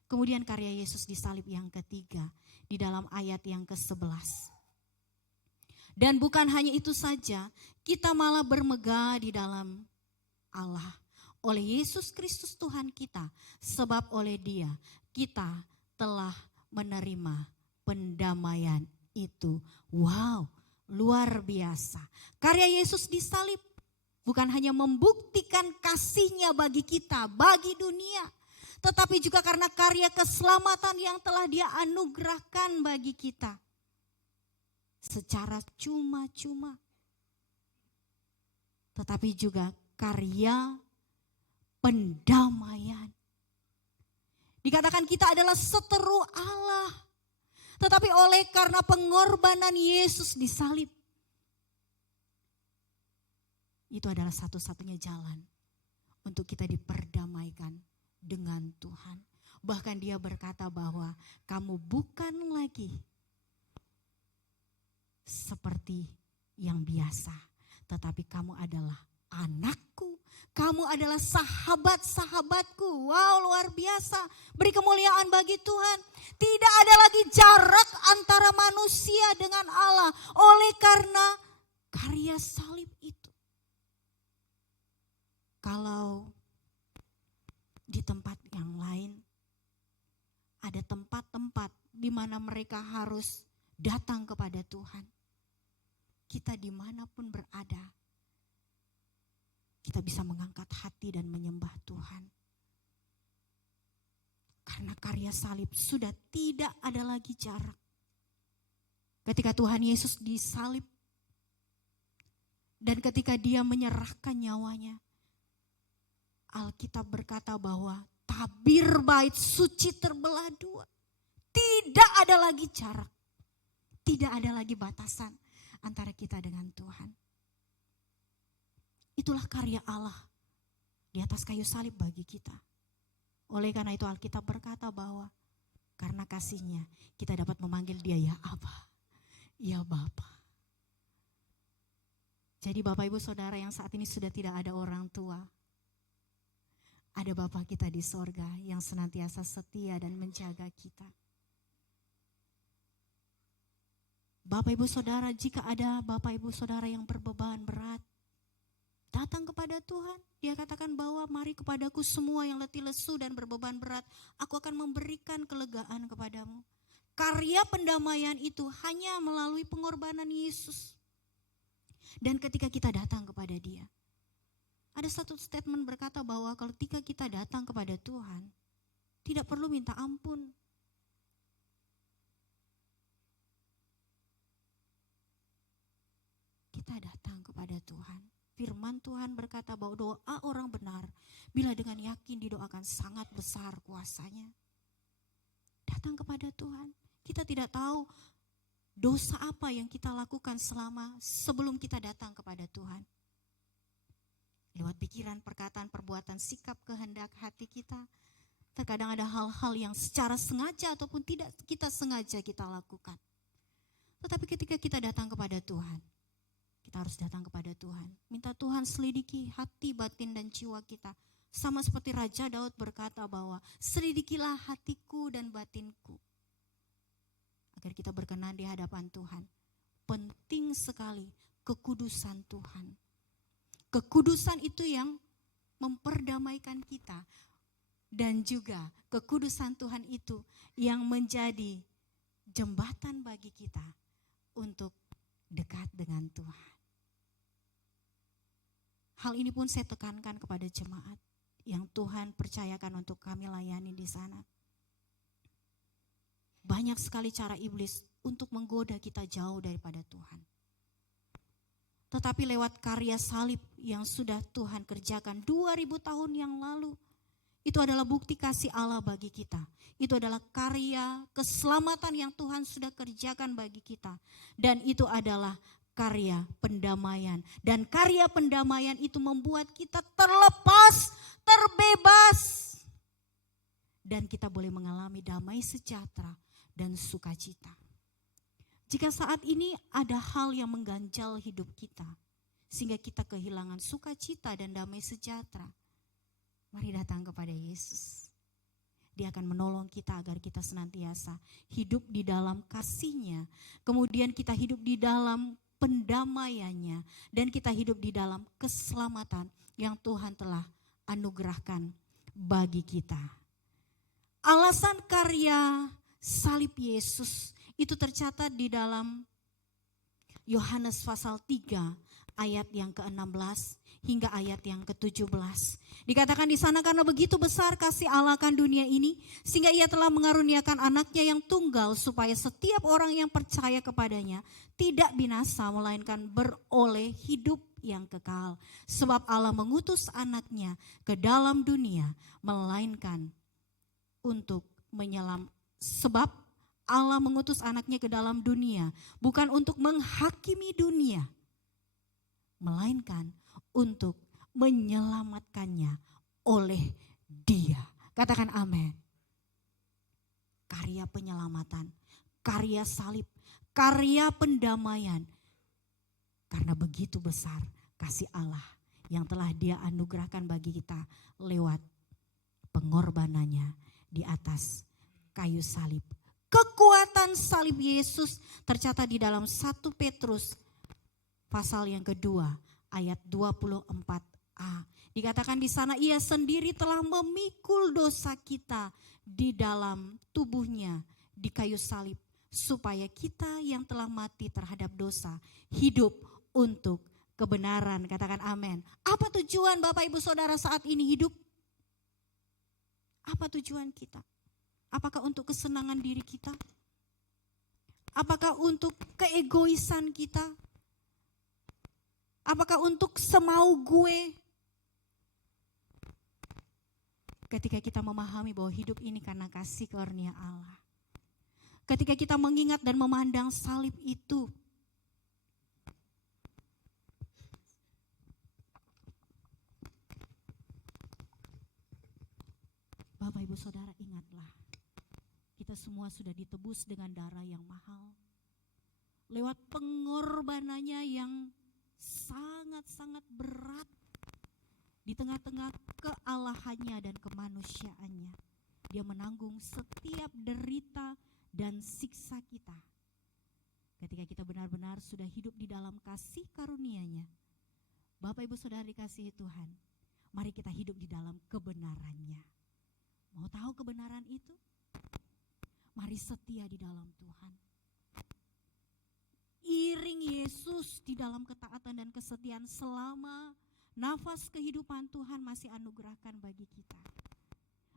Kemudian karya Yesus disalib yang ketiga di dalam ayat yang ke-11. Dan bukan hanya itu saja, kita malah bermegah di dalam Allah. Oleh Yesus Kristus Tuhan kita, sebab oleh Dia kita telah menerima pendamaian itu. Wow, luar biasa. Karya Yesus disalib bukan hanya membuktikan kasih-Nya bagi kita, bagi dunia. Tetapi juga karena karya keselamatan yang telah Dia anugerahkan bagi kita. Secara cuma-cuma. Tetapi juga karya pendamaian. Dikatakan kita adalah seteru Allah. Tetapi oleh karena pengorbanan Yesus disalib. Itu adalah satu-satunya jalan untuk kita diperdamaikan dengan Tuhan. Bahkan Dia berkata bahwa kamu bukan lagi seperti yang biasa. Tetapi kamu adalah anakku. Kamu adalah sahabat-sahabatku. Wow, luar biasa. Beri kemuliaan bagi Tuhan. Tidak ada lagi jarak antara manusia dengan Allah. Oleh karena karya salib itu. Kalau di tempat yang lain, ada tempat-tempat di mana mereka harus datang kepada Tuhan. Kita dimanapun berada, kita bisa mengangkat hati dan menyembah Tuhan. Karena karya salib sudah tidak ada lagi jarak. Ketika Tuhan Yesus disalib dan ketika Dia menyerahkan nyawanya, Alkitab berkata bahwa tabir bait suci terbelah dua. Tidak ada lagi jarak. Tidak ada lagi batasan antara kita dengan Tuhan. Itulah karya Allah di atas kayu salib bagi kita. Oleh karena itu Alkitab berkata bahwa karena kasih-Nya kita dapat memanggil Dia ya Aba, ya Bapa. Jadi Bapak Ibu Saudara yang saat ini sudah tidak ada orang tua. Ada Bapa kita di sorga yang senantiasa setia dan menjaga kita. Bapak Ibu Saudara, jika ada Bapak Ibu Saudara yang berbeban berat, datang kepada Tuhan. Dia katakan bahwa mari kepadaku semua yang letih lesu dan berbeban berat. Aku akan memberikan kelegaan kepadamu. Karya pendamaian itu hanya melalui pengorbanan Yesus. Dan ketika kita datang kepada Dia. Ada satu statement berkata bahwa ketika kita datang kepada Tuhan. Tidak perlu minta ampun. Kita datang kepada Tuhan. Firman Tuhan berkata bahwa doa orang benar bila dengan yakin didoakan sangat besar kuasanya. Datang kepada Tuhan. Kita tidak tahu dosa apa yang kita lakukan sebelum kita datang kepada Tuhan. Lewat pikiran, perkataan, perbuatan, sikap, kehendak hati kita. Terkadang ada hal-hal yang secara sengaja ataupun tidak kita sengaja kita lakukan. Tetapi ketika kita datang kepada Tuhan, kita harus datang kepada Tuhan. Minta Tuhan selidiki hati, batin, dan jiwa kita. Sama seperti Raja Daud berkata bahwa selidikilah hatiku dan batinku. agar kita berkenan di hadapan Tuhan. Penting sekali kekudusan Tuhan. Kekudusan itu yang memperdamaikan kita. Dan juga kekudusan Tuhan itu yang menjadi jembatan bagi kita untuk dekat dengan Tuhan. Hal ini pun saya tekankan kepada jemaat yang Tuhan percayakan untuk kami layani di sana. Banyak sekali cara iblis untuk menggoda kita jauh daripada Tuhan. Tetapi lewat karya salib yang sudah Tuhan kerjakan 2000 tahun yang lalu, itu adalah bukti kasih Allah bagi kita. Itu adalah karya keselamatan yang Tuhan sudah kerjakan bagi kita. Dan itu adalah karya pendamaian. Dan karya pendamaian itu membuat kita terlepas, terbebas. Dan kita boleh mengalami damai sejahtera dan sukacita. Jika saat ini ada hal yang mengganjal hidup kita, sehingga kita kehilangan sukacita dan damai sejahtera, mari datang kepada Yesus. Dia akan menolong kita agar kita senantiasa hidup di dalam kasih-Nya. Kemudian kita hidup di dalam pendamaiannya. Dan kita hidup di dalam keselamatan yang Tuhan telah anugerahkan bagi kita. Alasan karya salib Yesus itu tercatat di dalam Yohanes pasal 3 ayat yang ke-16 hingga ayat yang ke-17. Dikatakan di sana, karena begitu besar kasih Allah akan dunia ini, sehingga Ia telah mengaruniakan anaknya yang tunggal, supaya setiap orang yang percaya kepadanya tidak binasa, melainkan beroleh hidup yang kekal. Sebab Allah mengutus anaknya ke dalam dunia, melainkan untuk sebab Allah mengutus anaknya ke dalam dunia, bukan untuk menghakimi dunia, melainkan untuk menyelamatkannya oleh Dia. Katakan amin. Karya penyelamatan, karya salib, karya pendamaian. Karena begitu besar kasih Allah yang telah Dia anugerahkan bagi kita lewat pengorbanannya di atas kayu salib. Kekuatan salib Yesus tercatat di dalam 1 Petrus pasal yang kedua ayat 24a. Dikatakan di sana, Ia sendiri telah memikul dosa kita di dalam tubuhnya di kayu salib, supaya kita yang telah mati terhadap dosa hidup untuk kebenaran. Katakan amin. Apa tujuan Bapak Ibu Saudara saat ini hidup? Apa tujuan kita? Apakah untuk kesenangan diri kita? Apakah untuk keegoisan kita? Apakah untuk semau gue? Ketika kita memahami bahwa hidup ini karena kasih karunia Allah. Ketika kita mengingat dan memandang salib itu, Bapak Ibu Saudara, ingatlah, kita semua sudah ditebus dengan darah yang mahal. Lewat pengorbanannya yang sangat-sangat berat di tengah-tengah kealahannya dan kemanusiaannya. Dia menanggung setiap derita dan siksa kita. Ketika kita benar-benar sudah hidup di dalam kasih karunia-Nya, Bapak Ibu Saudara dikasihi Tuhan, mari kita hidup di dalam kebenarannya. Mau tahu kebenaran itu? Mari setia di dalam Tuhan. Iring Yesus di dalam ketaatan dan kesetiaan selama nafas kehidupan Tuhan masih anugerahkan bagi kita.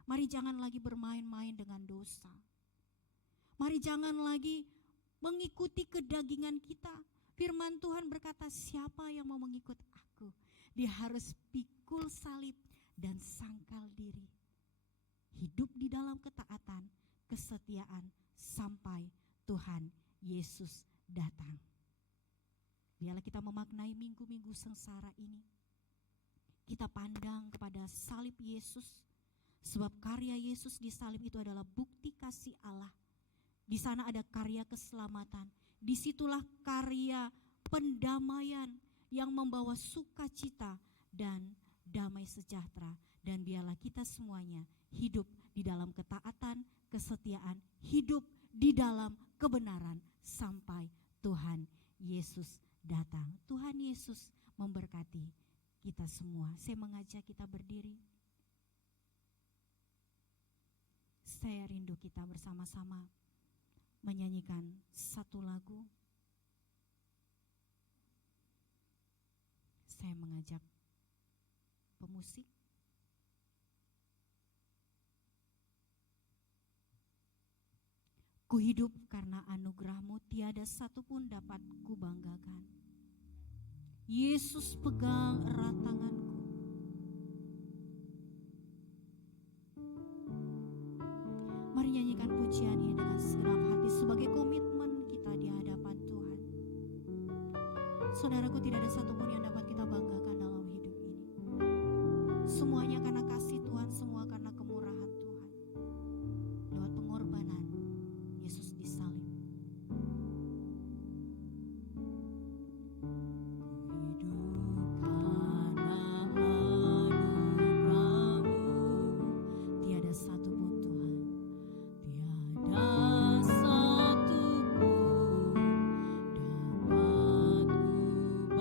Mari jangan lagi bermain-main dengan dosa. Mari jangan lagi mengikuti kedagingan kita. Firman Tuhan berkata, siapa yang mau mengikut aku, dia harus pikul salib dan sangkal diri. Hidup di dalam ketaatan, kesetiaan sampai Tuhan Yesus datang. Biarlah kita memaknai minggu-minggu sengsara ini. Kita pandang kepada salib Yesus, sebab karya Yesus di salib itu adalah bukti kasih Allah. Di sana ada karya keselamatan. Disitulah karya pendamaian yang membawa sukacita dan damai sejahtera. Dan biarlah kita semuanya hidup di dalam ketaatan, kesetiaan, hidup di dalam kebenaran sampai Tuhan Yesus datang. Tuhan Yesus memberkati kita semua. Saya mengajak kita berdiri. Saya rindu kita bersama-sama menyanyikan satu lagu. Saya mengajak pemusik. Ku hidup karena anugerah-Mu, tiada satu pun dapat ku banggakan. Yesus pegang erat tanganku. Mari nyanyikan pujian ini dengan segenap hati sebagai komitmen kita di hadapan Tuhan. Saudaraku, tidak ada satupun yang dapat kita banggakan dalam hidup ini. Semuanya karena kasih Tuhan, semua karena kemurahan Tuhan. Lewat pengorbanan Yesus disalib. Tiada satu pun Tuhan, tiada satu pun dapat ku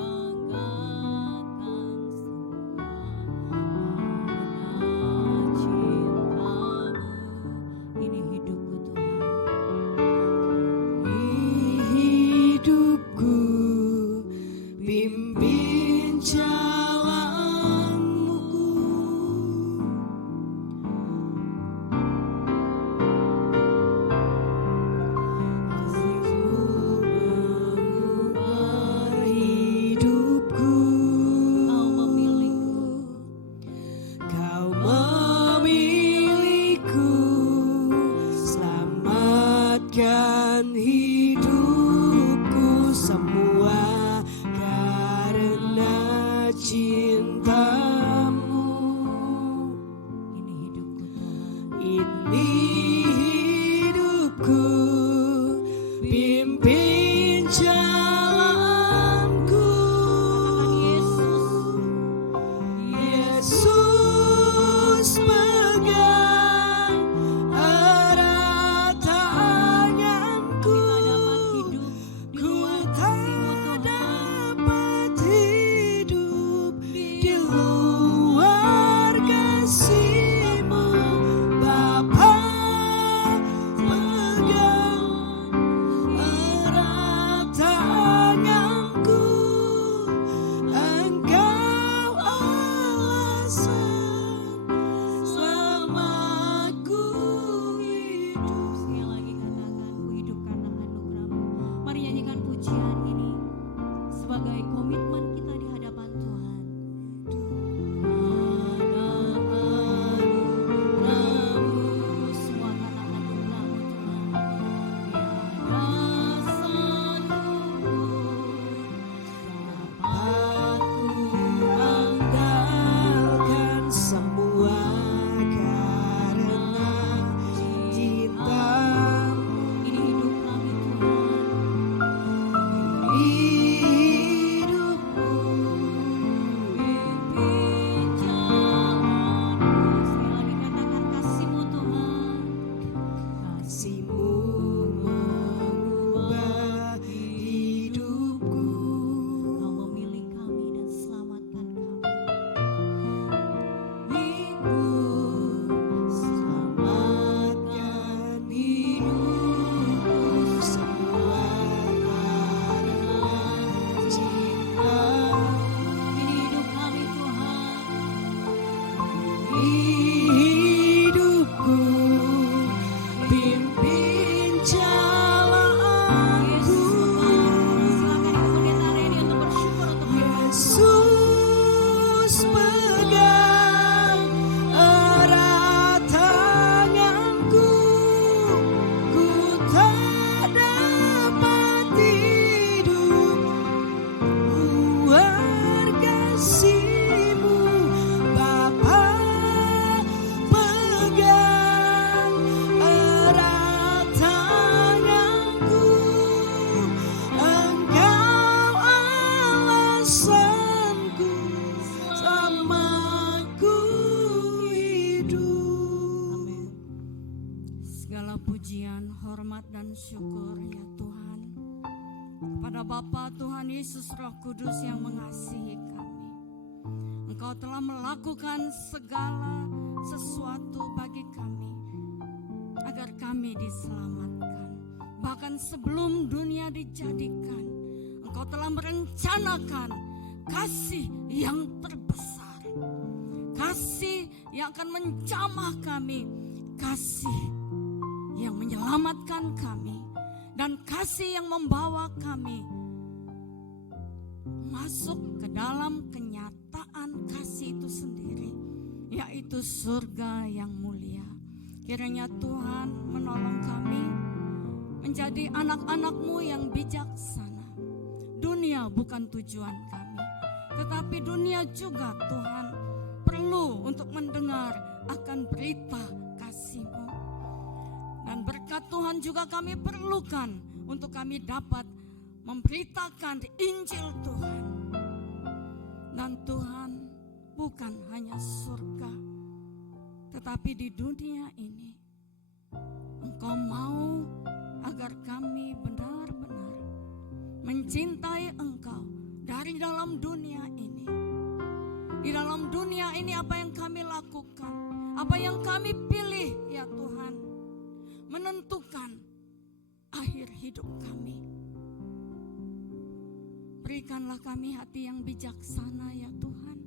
banggakan. dan syukur ya Tuhan kepada Bapa Tuhan Yesus Roh Kudus yang mengasihi kami. Engkau telah melakukan segala sesuatu bagi kami agar kami diselamatkan. Bahkan sebelum dunia dijadikan, Engkau telah merencanakan kasih yang terbesar, kasih yang akan menjamah kami, kasih yang menyelamatkan kami, dan kasih yang membawa kami masuk ke dalam kenyataan kasih itu sendiri, yaitu surga yang mulia. Kiranya Tuhan menolong kami menjadi anak-anak-Mu yang bijaksana. Dunia bukan tujuan kami, tetapi dunia juga Tuhan perlu untuk mendengar akan berita kasih-Mu. Dan berkat Tuhan juga kami perlukan untuk kami dapat memberitakan Injil Tuhan. Dan Tuhan bukan hanya surga, tetapi di dunia ini Engkau mau agar kami benar-benar mencintai Engkau dari dalam dunia ini. Di dalam dunia ini apa yang kami lakukan, apa yang kami pilih ya Tuhan, menentukan akhir hidup kami. Berikanlah kami hati yang bijaksana ya Tuhan,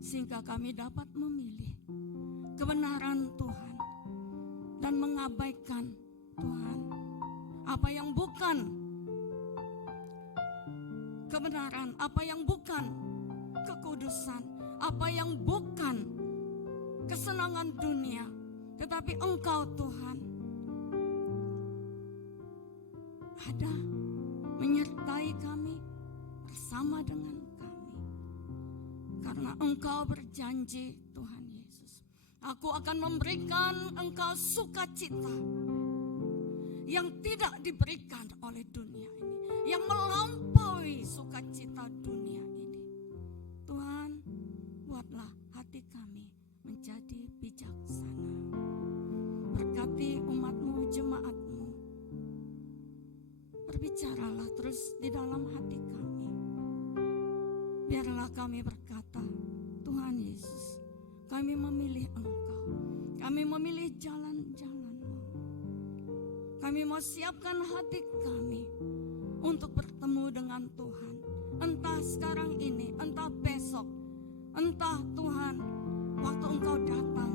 sehingga kami dapat memilih kebenaran Tuhan dan mengabaikan Tuhan apa yang bukan kebenaran, apa yang bukan kekudusan, apa yang bukan kesenangan dunia, tetapi Engkau Tuhan ada menyertai kami, bersama dengan kami. Karena Engkau berjanji Tuhan Yesus, aku akan memberikan Engkau sukacita yang tidak diberikan oleh dunia ini, yang melampaui sukacita dunia ini. Tuhan, buatlah hati kami menjadi bijaksana. Berkati umat-Mu, jemaat-Mu. Berbicaralah terus di dalam hati kami. Biarlah kami berkata, Tuhan Yesus, kami memilih Engkau. Kami memilih jalan-jalan-Mu. Kami mau siapkan hati kami untuk bertemu dengan Tuhan. Entah sekarang ini, entah besok, entah Tuhan waktu Engkau datang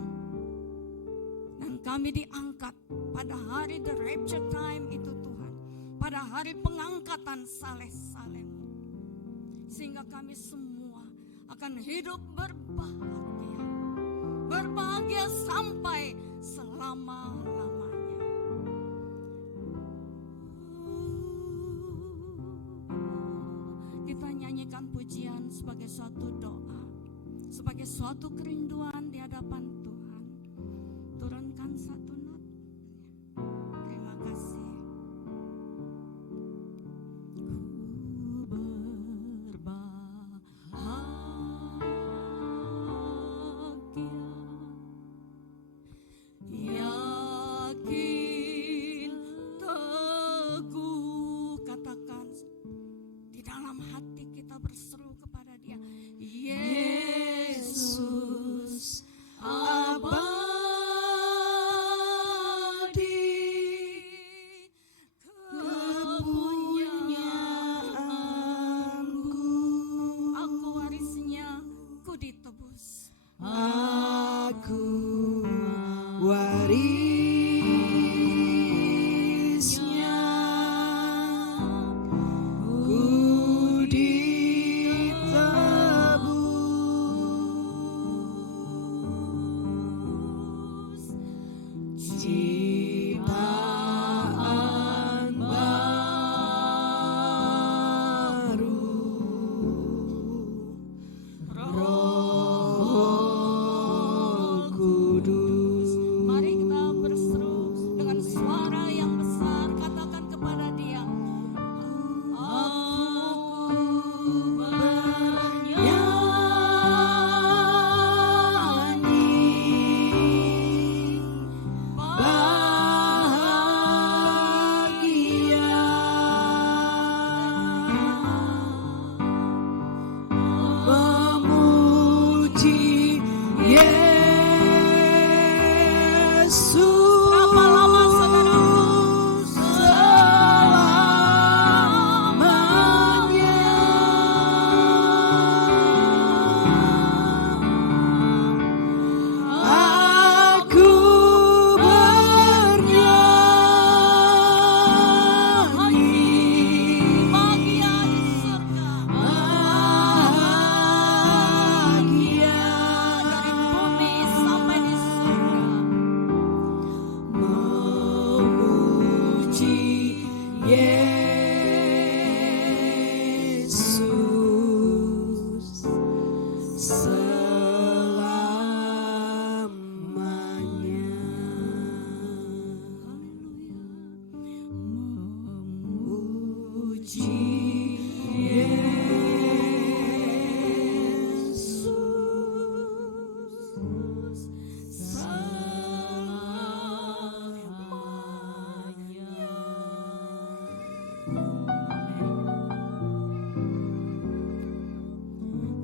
dan kami diangkat pada hari the rapture time itu Tuhan, pada hari pengangkatan saleh-saleh-Mu, sehingga kami semua akan hidup berbahagia sampai selama-lamanya. Kita nyanyikan pujian sebagai suatu doa, sebagai suatu kerinduan di hadapan Tuhan. Turunkan satu not. Terima kasih. Yakin teguh, katakan di dalam hati kita berseru kepada Dia, Yesus abadi, kepunyaanku, aku warisnya, ku ditebus. Aku warisnya, ku ditebus, ciptaan baru, Roh Kudus. Mari kita Yesus. Berapa lama saudaraku? Selamanya. Aku bernyanyi Bahagia di surga. bahagia Dari bumi sampai di surga. memuji Yesus selamanya. Memuji Yesus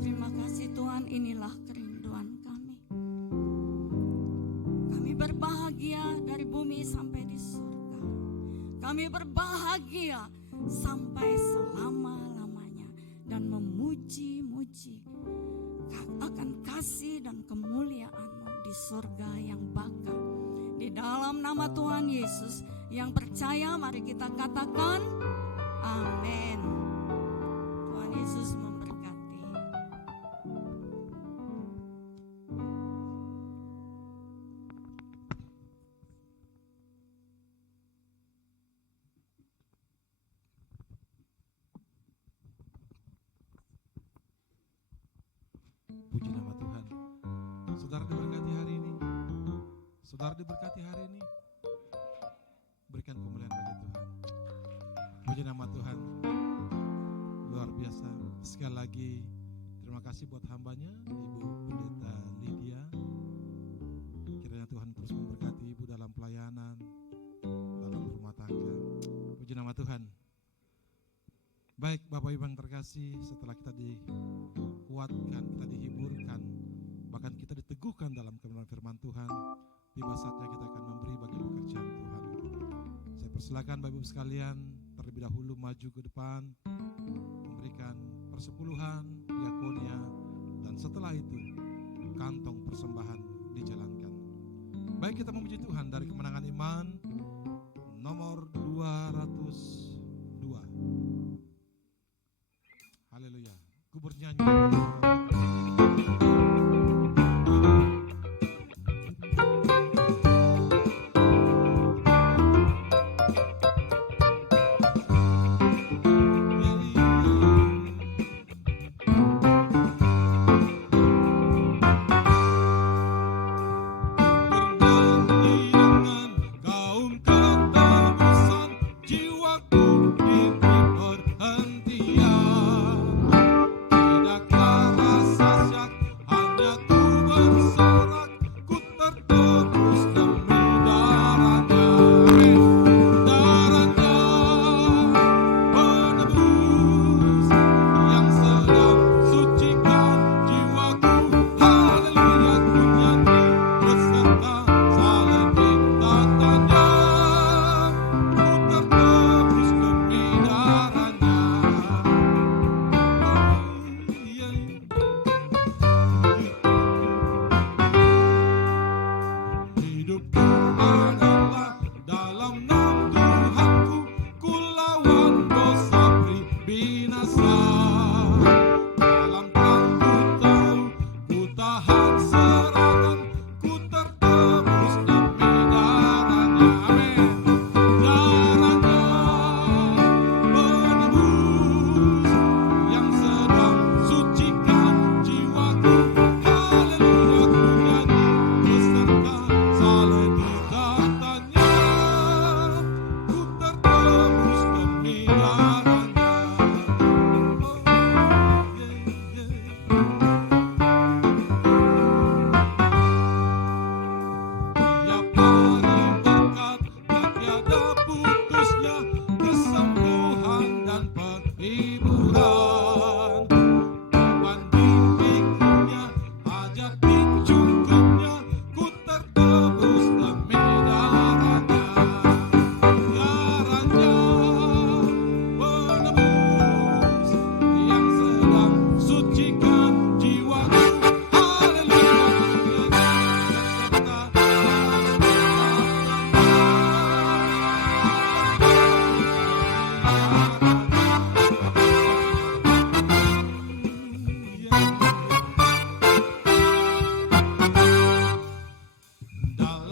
Terima kasih Tuhan, inilah kerinduan kami. Kami berbahagia dari bumi sampai di surga. Kami berbahagia sampai selama-lamanya dan memuji-muji akan kasih dan kemuliaan-Mu di surga yang baka. Di dalam nama Tuhan Yesus yang percaya, mari kita katakan amin. Tuhan Yesus memberkati. Puji nama Tuhan. Saudara diberkati hari ini. Saudara diberkati hari ini. Berikan kemuliaan bagi Tuhan. Puji nama Tuhan. Luar biasa. Sekali lagi terima kasih buat hambanya Ibu Pendeta Lydia. Kiranya Tuhan terus memberkati Ibu dalam pelayanan, dalam rumah tangga. Puji nama Tuhan. Baik Bapak Ibu yang terkasih, setelah kita dikuatkan, kita dihiburkan, bahkan kita diteguhkan dalam kebenaran firman Tuhan, tiba saatnya kita akan memberi bagi pekerjaan Tuhan. Saya persilakan Bapak Ibu sekalian terlebih dahulu maju ke depan, memberikan persepuluhan, diakonia, dan setelah itu kantong persembahan dijalankan. Baik, kita memuji Tuhan dari kemenangan iman nomor 202. Haleluya. Ku bernyanyi. Bernyanyi dengan kaum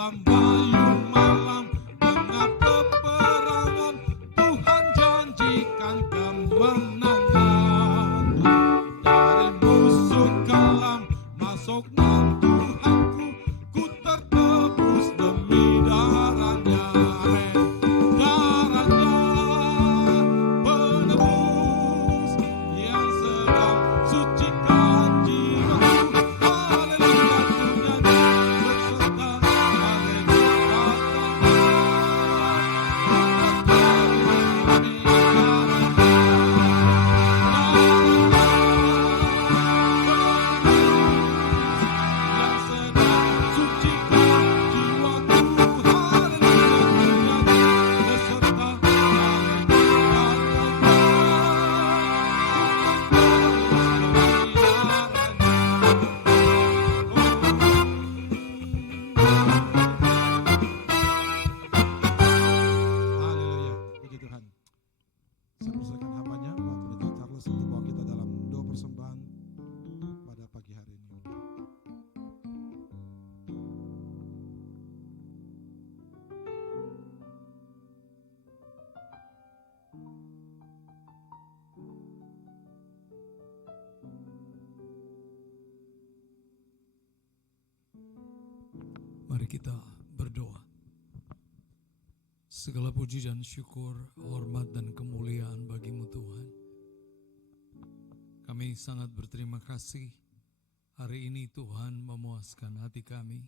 dalam bayu malam, tengah peperangan, Tuhan janjikan kemenangan. Dari musuh kelam masuk dalam Tuhanku, ku tertebus demi darahnya. Amin. Darahnya penebus yang sedang sucikan jiwaku. Haleluya, ku nyanyi berserta. Haleluya, yang sedang sucikan jiwaku. Haleluya, ku nyanyi berserta. Haleluya, puji Tuhan. Saya persilakan hambanya, Pak Pendeta Charles, untuk bawa kita dalam doa persembahan pada pagi hari ini. Mari kita berdoa. Segala puji dan syukur, hormat dan kemuliaan bagimu Tuhan. Kami sangat berterima kasih hari ini Tuhan memuaskan hati kami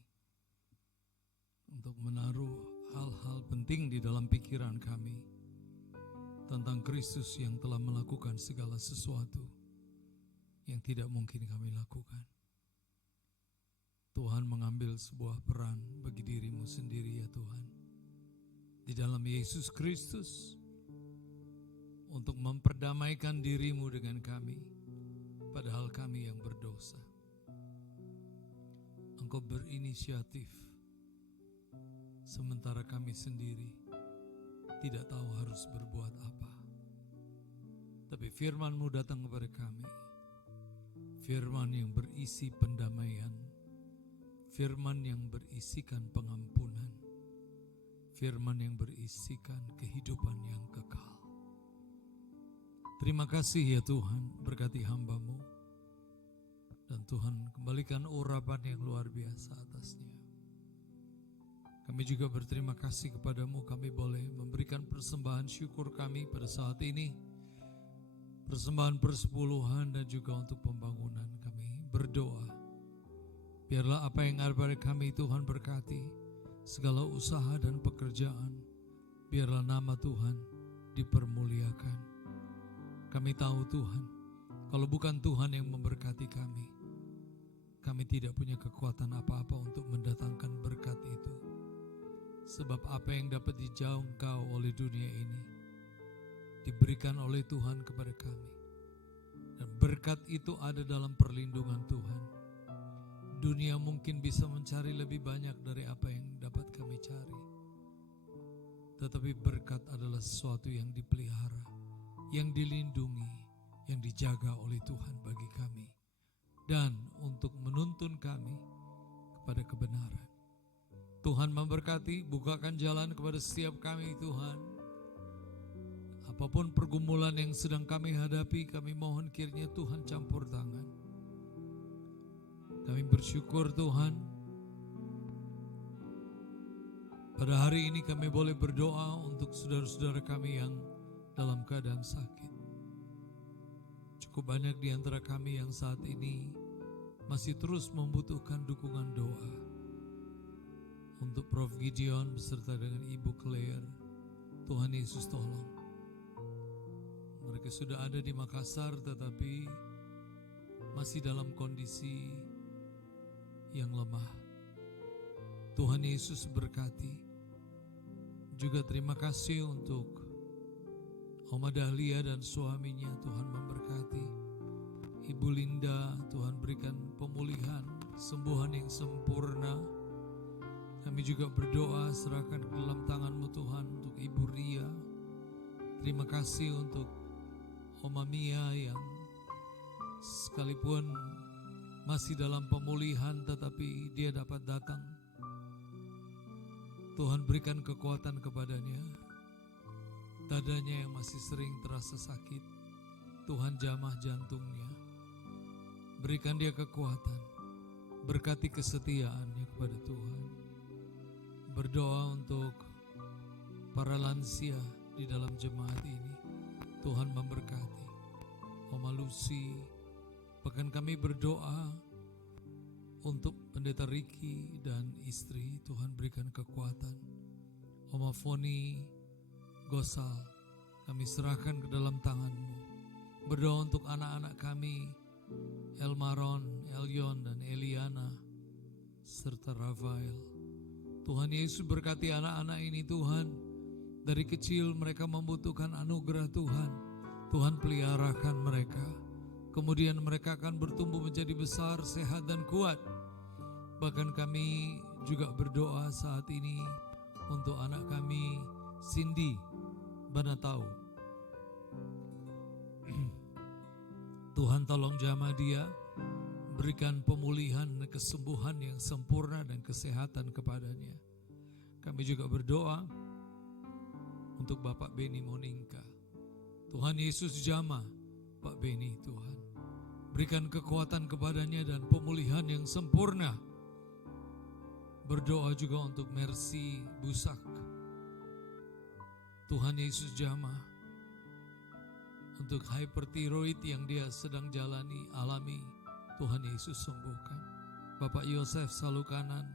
untuk menaruh hal-hal penting di dalam pikiran kami tentang Kristus yang telah melakukan segala sesuatu yang tidak mungkin kami lakukan. Tuhan mengambil sebuah peran bagi dirimu sendiri ya Tuhan, di dalam Yesus Kristus, untuk memperdamaikan dirimu dengan kami, padahal kami yang berdosa. Engkau berinisiatif, sementara kami sendiri tidak tahu harus berbuat apa. Tapi firman-Mu datang kepada kami, firman yang berisi pendamaian, firman yang berisikan pengampunan, firman yang berisikan kehidupan yang kekal. Terima kasih ya Tuhan, berkati hamba-Mu, dan Tuhan kembalikan urapan yang luar biasa atasnya. Kami juga berterima kasih kepadamu, kami boleh memberikan persembahan syukur kami pada saat ini, persembahan persepuluhan dan juga untuk pembangunan. Kami berdoa, biarlah apa yang ada pada kami Tuhan berkati, segala usaha dan pekerjaan, biarlah nama Tuhan dipermuliakan. Kami tahu Tuhan, kalau bukan Tuhan yang memberkati kami tidak punya kekuatan apa-apa untuk mendatangkan berkat itu. Sebab apa yang dapat dijangkau oleh dunia ini diberikan oleh Tuhan kepada kami. Dan berkat itu ada dalam perlindungan Tuhan. Dunia mungkin bisa mencari lebih banyak dari apa yang dapat kami cari. Tetapi berkat adalah sesuatu yang dipelihara, yang dilindungi, yang dijaga oleh Tuhan bagi kami. Dan untuk menuntun kami kepada kebenaran. Tuhan memberkati, bukakan jalan kepada setiap kami Tuhan. Apapun pergumulan yang sedang kami hadapi, kami mohon kiranya Tuhan campur tangan. Kami bersyukur Tuhan, pada hari ini kami boleh berdoa untuk saudara-saudara kami yang dalam keadaan sakit. Cukup banyak di antara kami yang saat ini masih terus membutuhkan dukungan doa. Untuk Prof. Gideon beserta dengan Ibu Claire, Tuhan Yesus tolong. Mereka sudah ada di Makassar tetapi masih dalam kondisi yang lemah. Tuhan Yesus berkati. Juga terima kasih untuk Oma Dahlia dan suaminya, Tuhan memberkati. Ibu Linda, Tuhan berikan pemulihan, kesembuhan yang sempurna. Kami juga berdoa, serahkan ke dalam tangan-Mu Tuhan untuk Ibu Ria. Terima kasih untuk Oma Mia yang sekalipun masih dalam pemulihan tetapi dia dapat datang Tuhan berikan kekuatan kepadanya. Dadanya yang masih sering terasa sakit, Tuhan jamah jantungnya. Berikan dia kekuatan. Berkati kesetiaannya kepada Tuhan. Berdoa untuk para lansia di dalam jemaat ini. Tuhan memberkati. Oma Lucy, bahkan kami berdoa untuk Pendeta Ricky dan istri. Tuhan berikan kekuatan. Oma Foni Gosal, kami serahkan ke dalam tangan-Mu. Berdoa untuk anak-anak kami, Elmaron, Elyon, dan Eliana, serta Rafael. Tuhan Yesus berkati anak-anak ini Tuhan. Dari kecil mereka membutuhkan anugerah Tuhan. Tuhan peliharakan mereka. Kemudian mereka akan bertumbuh menjadi besar, sehat, dan kuat. Bahkan kami juga berdoa saat ini untuk anak kami, Cindy Banatau. Tuhan tolong jamah dia, berikan pemulihan dan kesembuhan yang sempurna dan kesehatan kepadanya. Kami juga berdoa untuk Bapak Beni Moninka. Tuhan Yesus jamah Pak Beni, Tuhan. Berikan kekuatan kepadanya dan pemulihan yang sempurna. Berdoa juga untuk Mercy Busak. Tuhan Yesus jamah untuk hypertiroid yang dia sedang alami. Tuhan Yesus sembuhkan. Bapak Yosef Salukanan.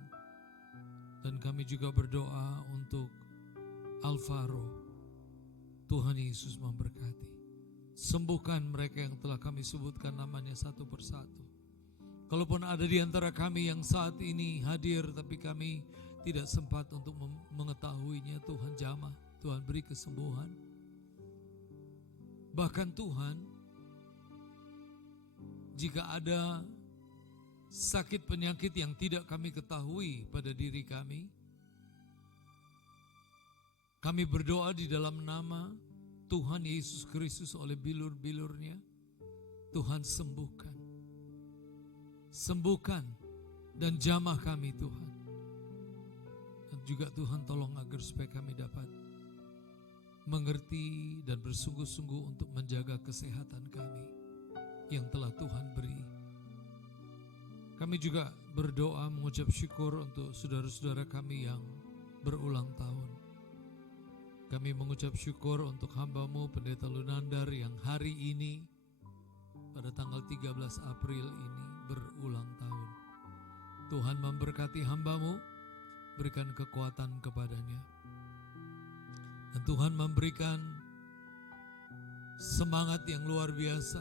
Dan kami juga berdoa untuk Alvaro. Tuhan Yesus memberkati. Sembuhkan mereka yang telah kami sebutkan namanya satu persatu. Kalaupun ada di antara kami yang saat ini hadir tapi kami tidak sempat untuk mengetahuinya, Tuhan jamah. Tuhan beri kesembuhan. Bahkan Tuhan, jika ada sakit penyakit yang tidak kami ketahui pada diri kami, kami berdoa di dalam nama Tuhan Yesus Kristus oleh bilur-bilurnya, Tuhan sembuhkan. Sembuhkan dan jamah kami Tuhan. Dan juga Tuhan tolong agar supaya kami dapat mengerti dan bersungguh-sungguh untuk menjaga kesehatan kami yang telah Tuhan beri. Kami juga berdoa mengucap syukur untuk saudara-saudara kami yang berulang tahun. Kami mengucap syukur untuk hamba-Mu Pendeta Lunandar yang hari ini pada tanggal 13 April ini berulang tahun. Tuhan memberkati hamba-Mu, berikan kekuatan kepadanya. Dan Tuhan memberikan semangat yang luar biasa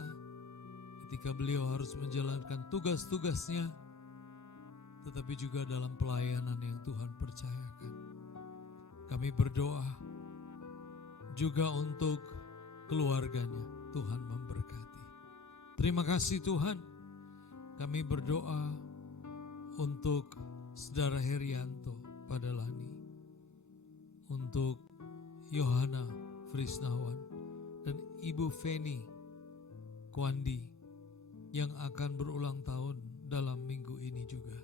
ketika beliau harus menjalankan tugas-tugasnya, tetapi juga dalam pelayanan yang Tuhan percayakan. Kami berdoa juga untuk keluarganya, Tuhan memberkati. Terima kasih Tuhan. Kami berdoa untuk Saudara Herianto Padalani, untuk Yohana Frisnawan dan Ibu Feni Kwandi yang akan berulang tahun dalam minggu ini juga.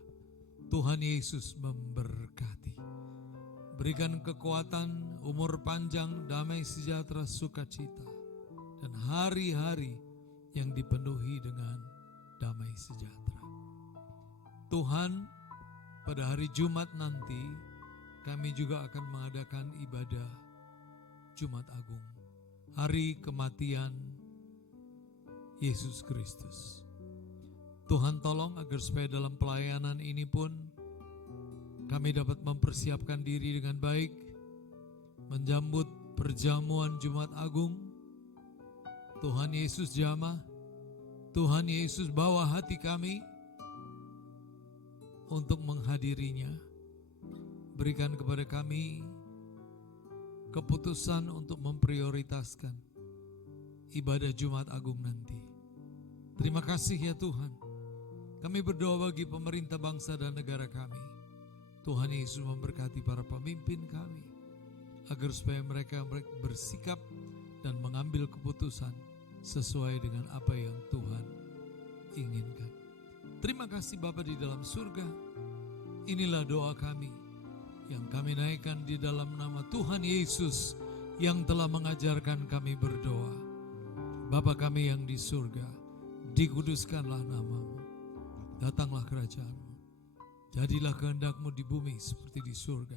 Tuhan Yesus memberkati. Berikan kekuatan, umur panjang, damai sejahtera, sukacita, dan hari-hari yang dipenuhi dengan damai sejahtera. Tuhan, pada hari Jumat nanti kami juga akan mengadakan ibadah Jumat Agung, hari kematian Yesus Kristus. Tuhan tolong agar supaya dalam pelayanan ini pun kami dapat mempersiapkan diri dengan baik, menjambut perjamuan Jumat Agung. Tuhan Yesus jamah, Tuhan Yesus bawa hati kami untuk menghadirinya. Berikan kepada kami keputusan untuk memprioritaskan ibadah Jumat Agung nanti. Terima kasih ya Tuhan. Kami berdoa bagi pemerintah bangsa dan negara kami. Tuhan Yesus memberkati para pemimpin kami, agar supaya mereka bersikap dan mengambil keputusan sesuai dengan apa yang Tuhan inginkan. Terima kasih Bapa di dalam surga. Inilah doa kami yang kami naikkan di dalam nama Tuhan Yesus yang telah mengajarkan kami berdoa. Bapa kami yang di surga, dikuduskanlah namamu, datanglah kerajaanmu, jadilah kehendak-Mu di bumi seperti di surga.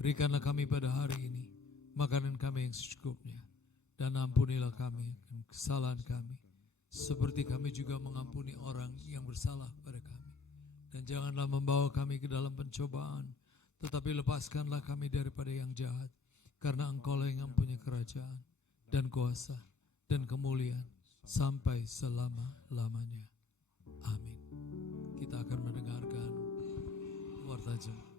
Berikanlah kami pada hari ini makanan kami yang secukupnya, dan ampunilah kami kesalahan kami, seperti kami juga mengampuni orang yang bersalah pada kami. Dan janganlah membawa kami ke dalam pencobaan, tetapi lepaskanlah kami daripada yang jahat, karena Engkau-lah yang mempunyai kerajaan dan kuasa dan kemuliaan sampai selama-lamanya. Amin. Kita akan mendengarkan warta jemaat.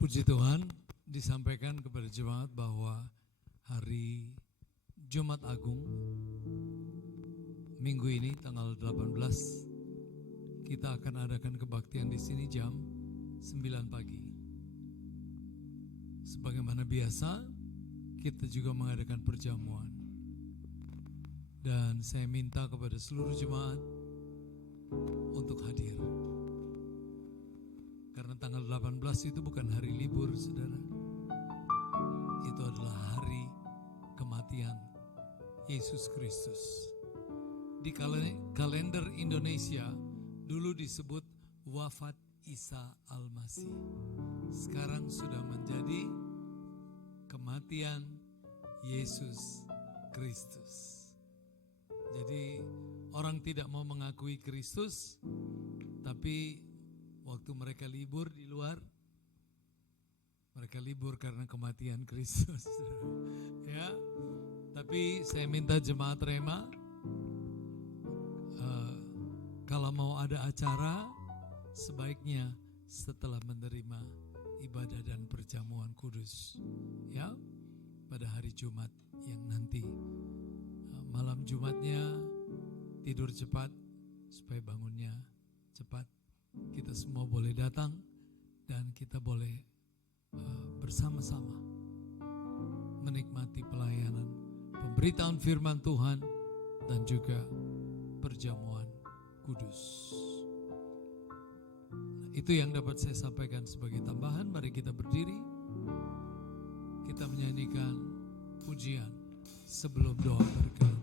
Puji Tuhan, disampaikan kepada jemaat bahwa hari Jumat Agung minggu ini tanggal 18 kita akan adakan kebaktian di sini jam 9 pagi. Sebagaimana biasa, kita juga mengadakan perjamuan. Dan saya minta kepada seluruh jemaat untuk hadir. Karena tanggal 18 itu bukan hari libur, saudara. Itu adalah hari kematian Yesus Kristus. Di kalender Indonesia dulu disebut wafat Isa Al-Masih. Sekarang sudah menjadi kematian Yesus Kristus. Jadi orang tidak mau mengakui Kristus, tapi waktu mereka libur di luar, mereka libur karena kematian Kristus. Ya, tapi saya minta jemaat Rema, kalau mau ada acara, sebaiknya setelah menerima ibadah dan perjamuan kudus, ya, pada hari Jumat yang nanti. Malam Jumatnya tidur cepat supaya bangunnya cepat. Kita semua boleh datang dan kita boleh bersama-sama menikmati pelayanan, pemberitaan firman Tuhan dan juga perjamuan kudus. Itu yang dapat saya sampaikan sebagai tambahan. Mari kita berdiri, kita menyanyikan pujian sebelum doa berkat.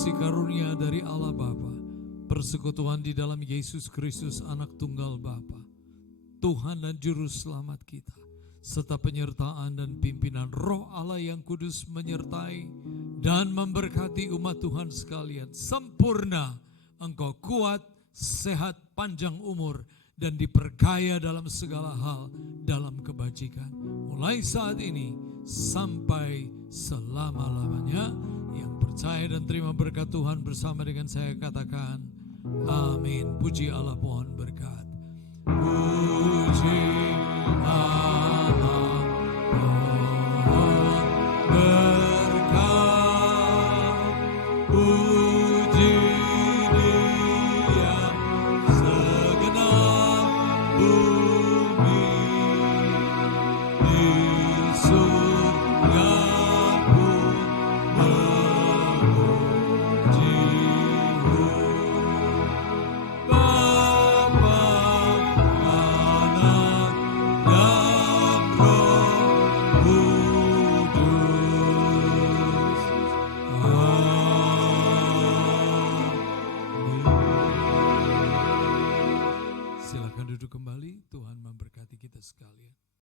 kasih karunia dari Allah Bapa, persekutuan di dalam Yesus Kristus Anak Tunggal Bapa, Tuhan dan Juru Selamat kita, serta penyertaan dan pimpinan Roh Allah yang kudus menyertai dan memberkati umat Tuhan sekalian. Sempurna, engkau kuat, sehat, panjang umur, dan diperkaya dalam segala hal dalam kebajikan. Mulai saat ini sampai selama-lamanya. Yang percaya dan terima berkat Tuhan bersama dengan saya katakan amin. Puji Allah, pohon berkat. Puji